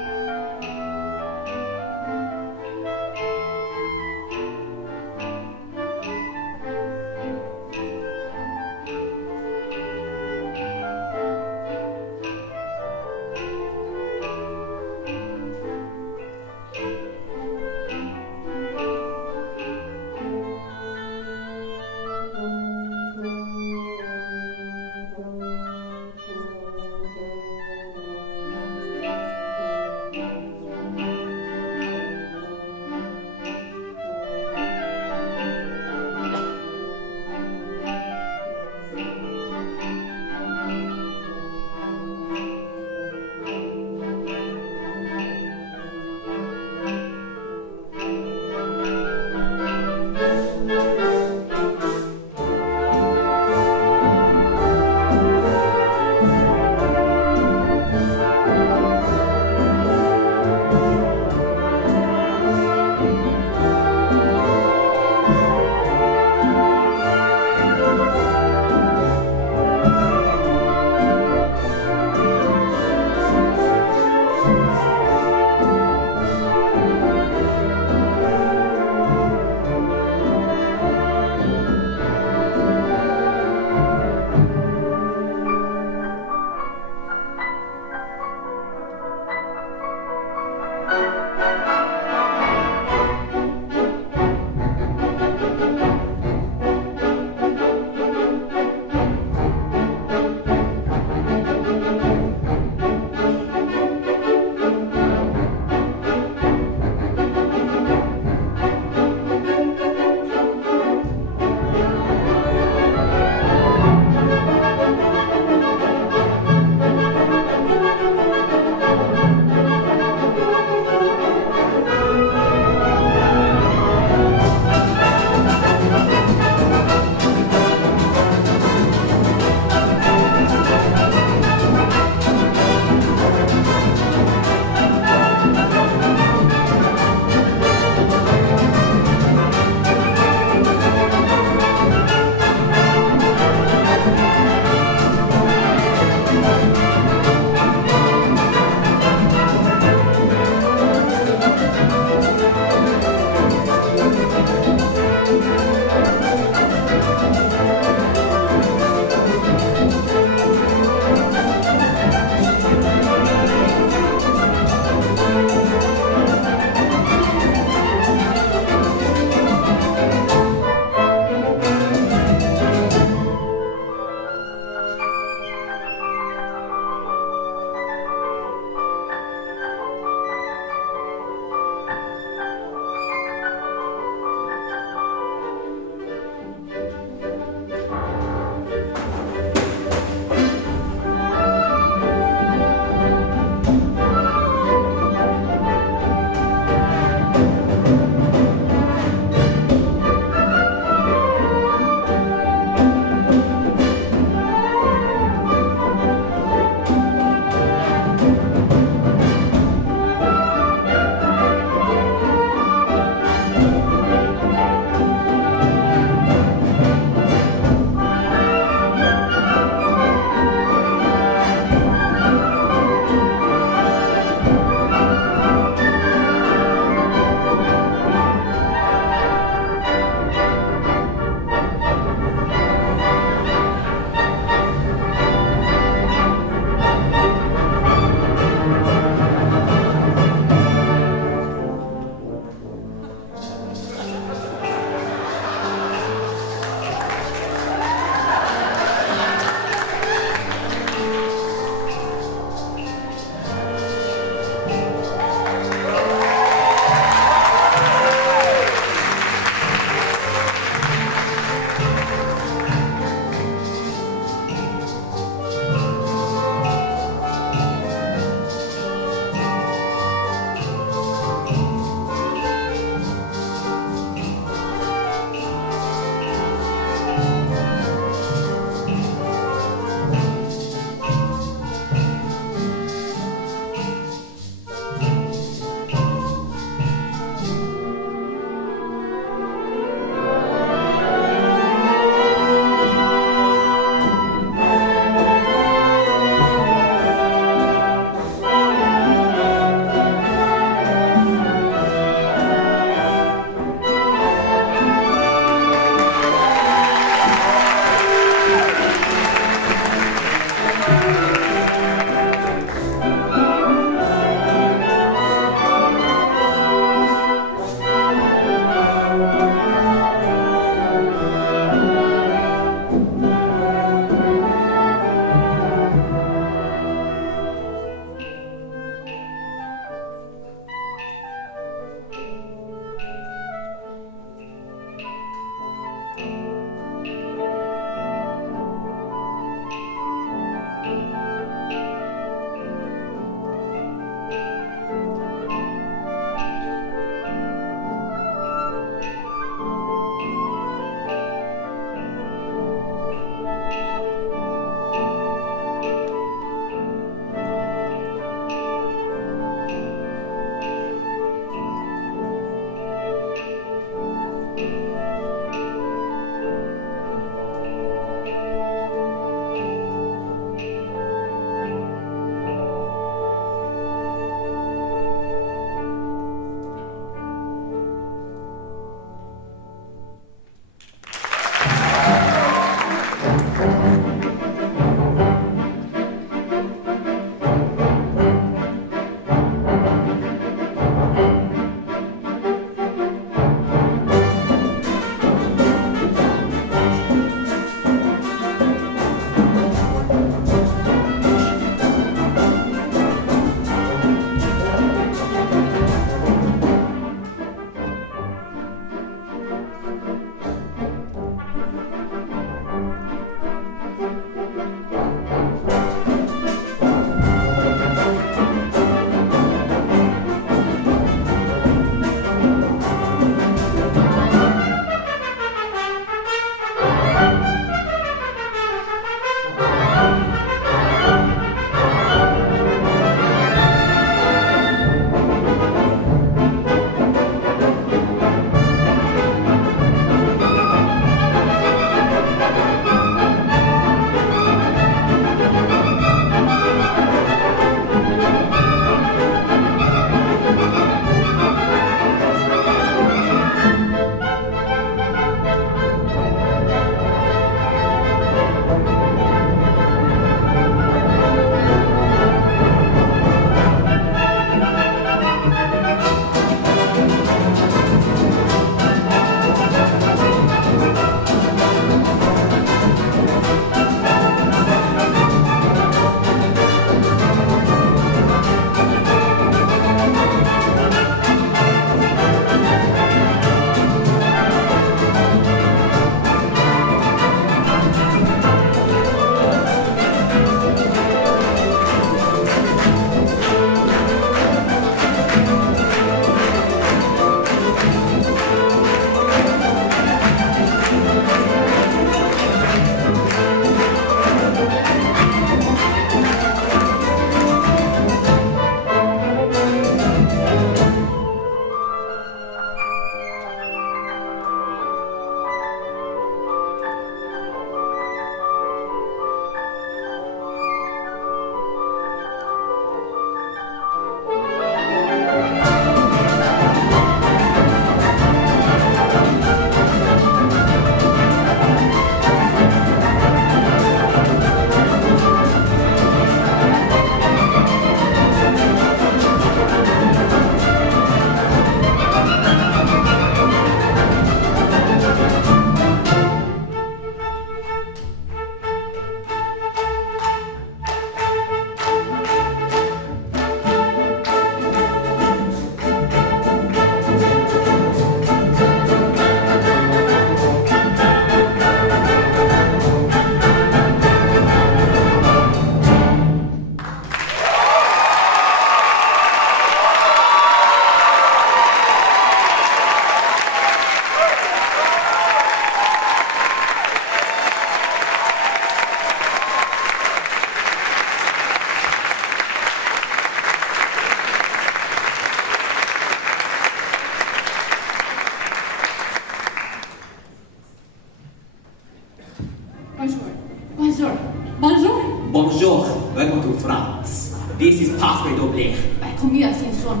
This is Pas Doble. By Comida Ascension.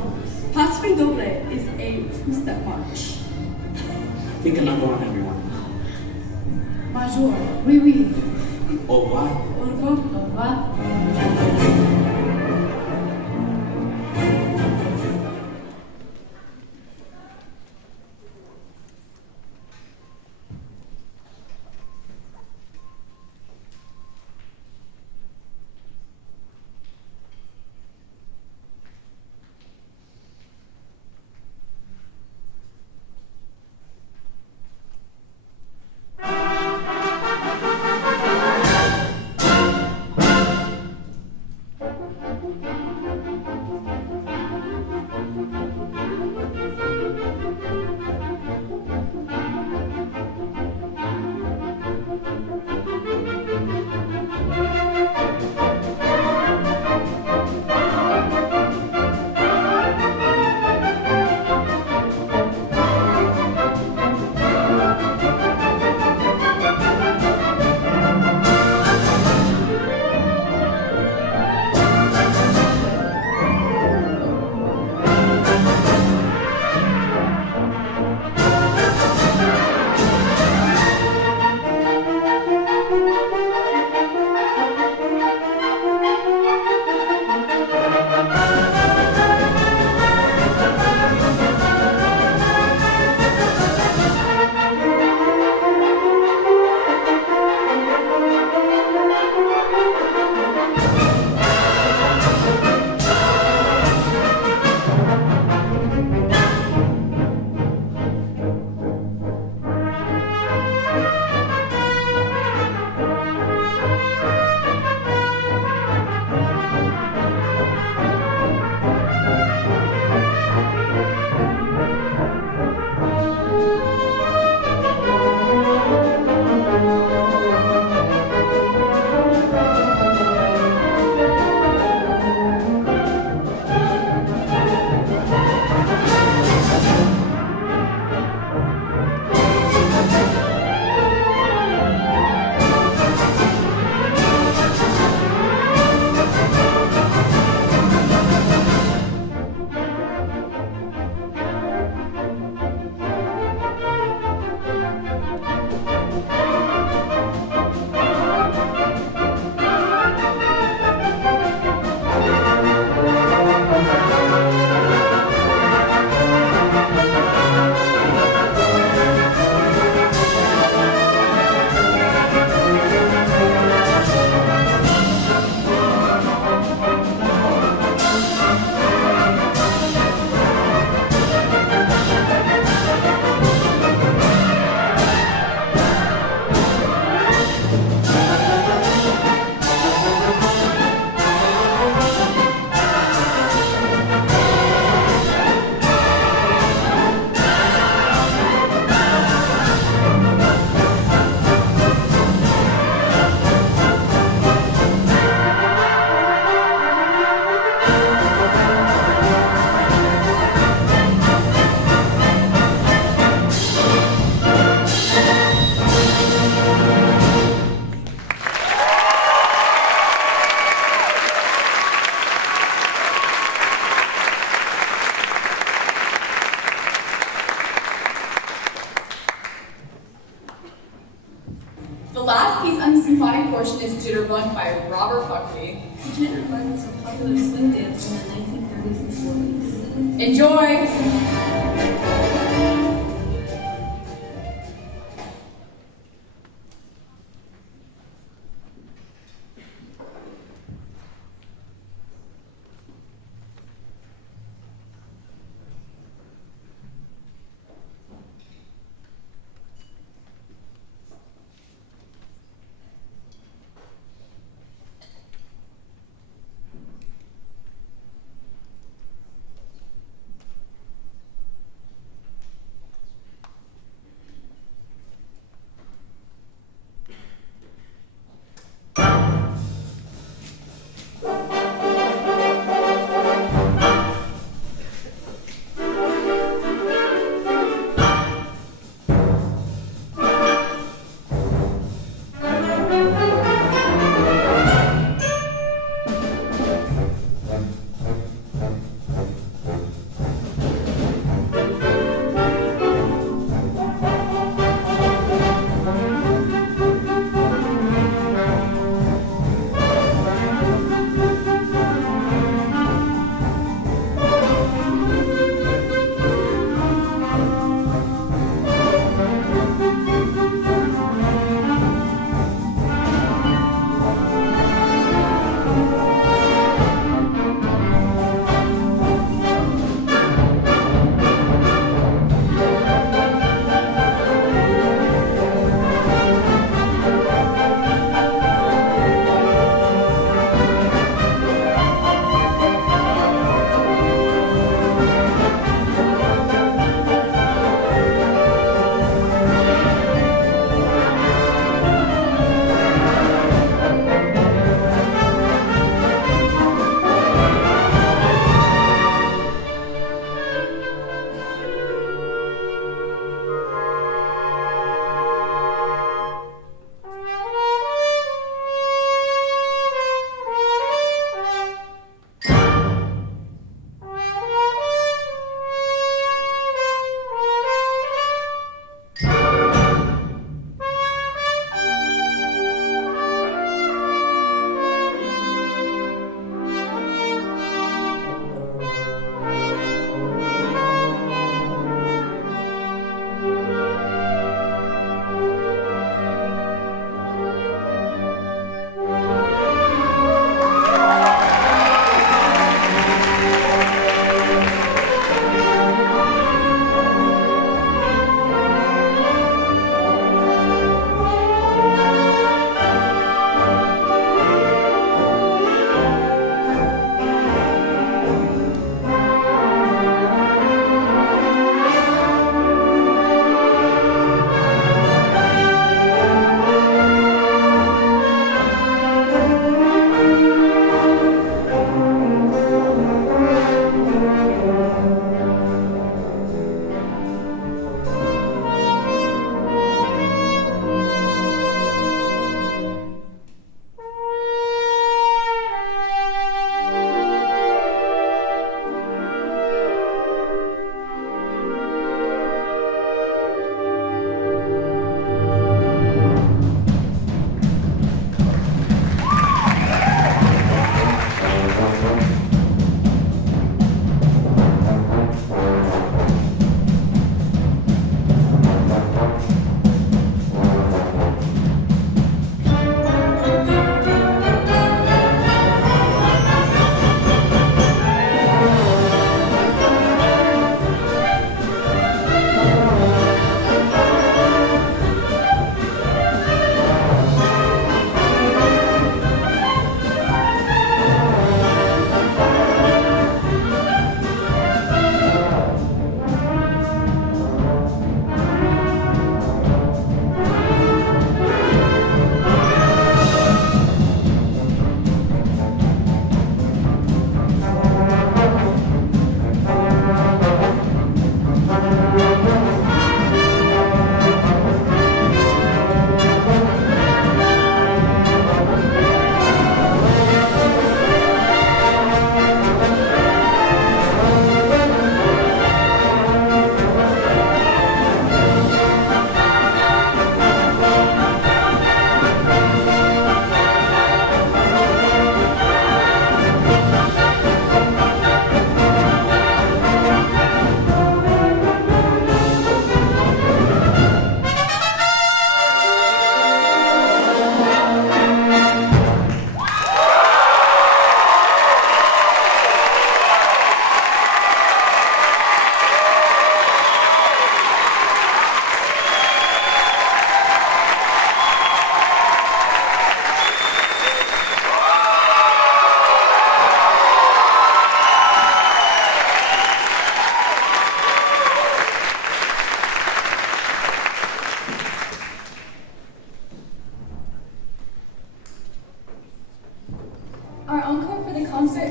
Pas Doble is a two-step march. Think number one, everyone. Major, oui, oui. Au revoir. Au revoir. Au revoir. The last piece on the symphonic portion is Jitterbug by Robert Buckley. Jitterbug was a popular swing dance in the 1930s and 40s. Enjoy!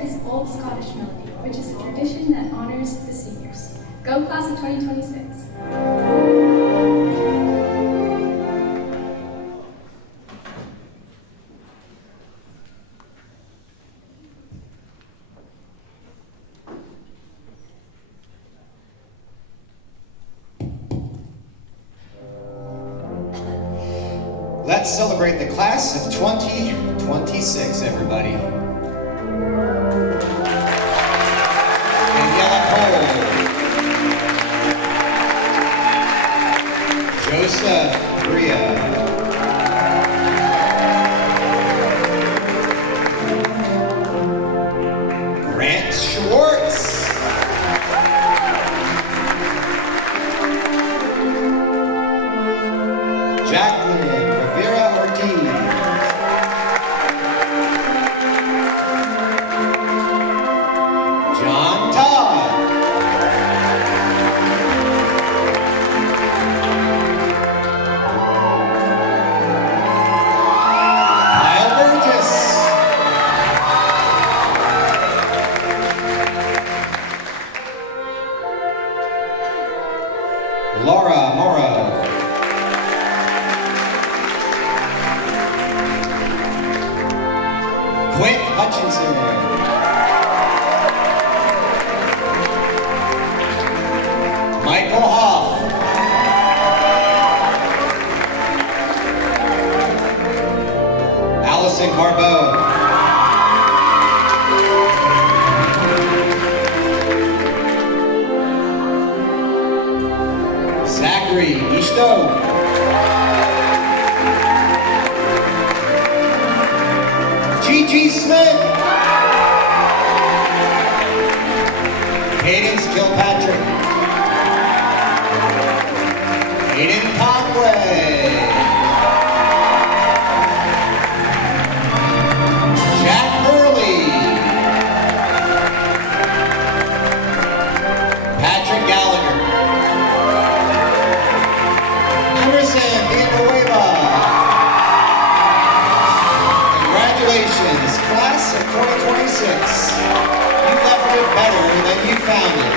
is Old Scottish Melody, which is a tradition that honors the seniors. Go class of 2026. Let's celebrate the class of 2026, everybody. Daniela Cole, Joseph Bria, Grant Schwartz, Jacqueline Rivera Ortiz, John Todd, Kyle Burgess, Laura Morrow, Quint Hutchinson, Michael Hoff, Allison Carbo, Zachary Ishto, Gigi Smith, Cadence Kilpatrick, Aiden Conway, Jack Hurley, Patrick Gallagher, Emerson Villanueva. Congratulations, class of 2026. You left it better than you found it.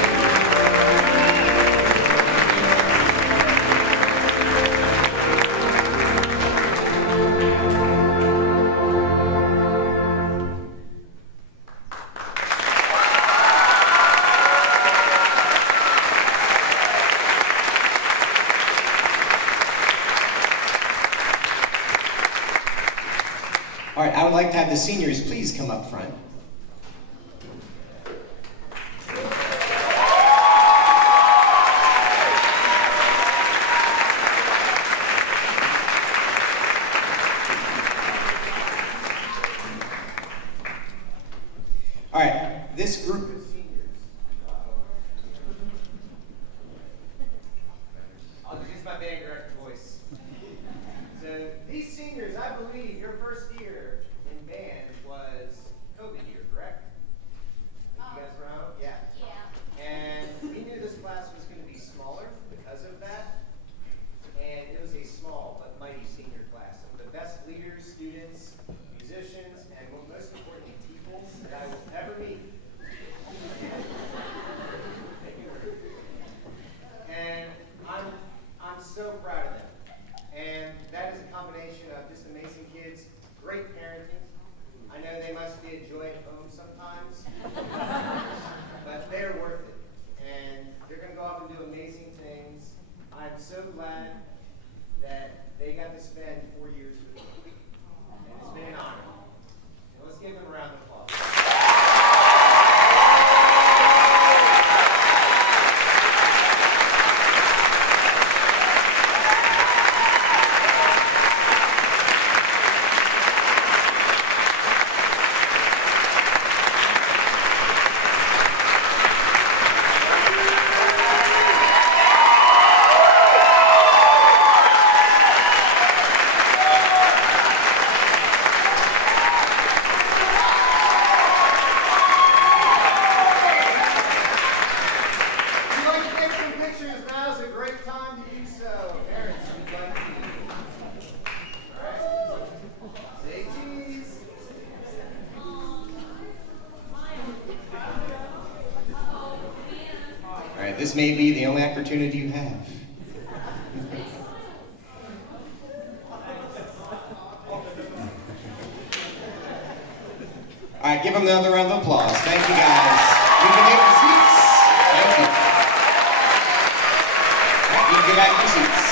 All right, I would like to have the seniors please come up front. All right, this group of seniors. I'll just use my band director voice. So these seniors, I believe your first year in band was COVID year, correct? You guys were out? Yeah. Yeah. And we knew this class was going to be smaller because of that. And it was a small but mighty senior class. Some of the best leaders, students, musicians, and most importantly, people that I will ever meet. This may be the only opportunity you have. All right, give them another round of applause. Thank you, guys. You can take your seats. Thank you. All right, you can get back your seats.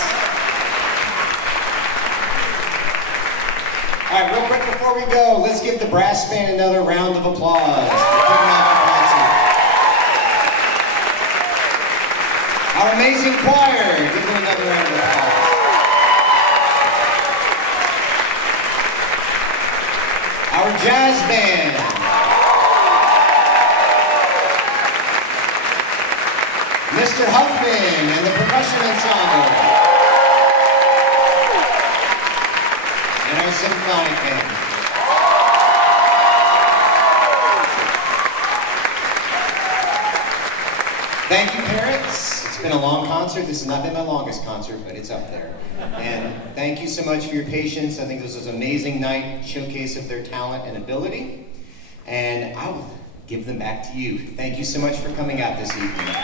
All right, real quick before we go, let's give the brass band another round of applause for kicking off the concert. Our amazing choir, give them another round of applause. Our jazz band. Mr. Huffman and the percussion ensemble. And our symphonic band. Thank you, parents. It's been a long concert. This has not been my longest concert, but it's up there. And thank you so much for your patience. I think this was an amazing night, showcase of their talent and ability. And I will give them back to you. Thank you so much for coming out this evening.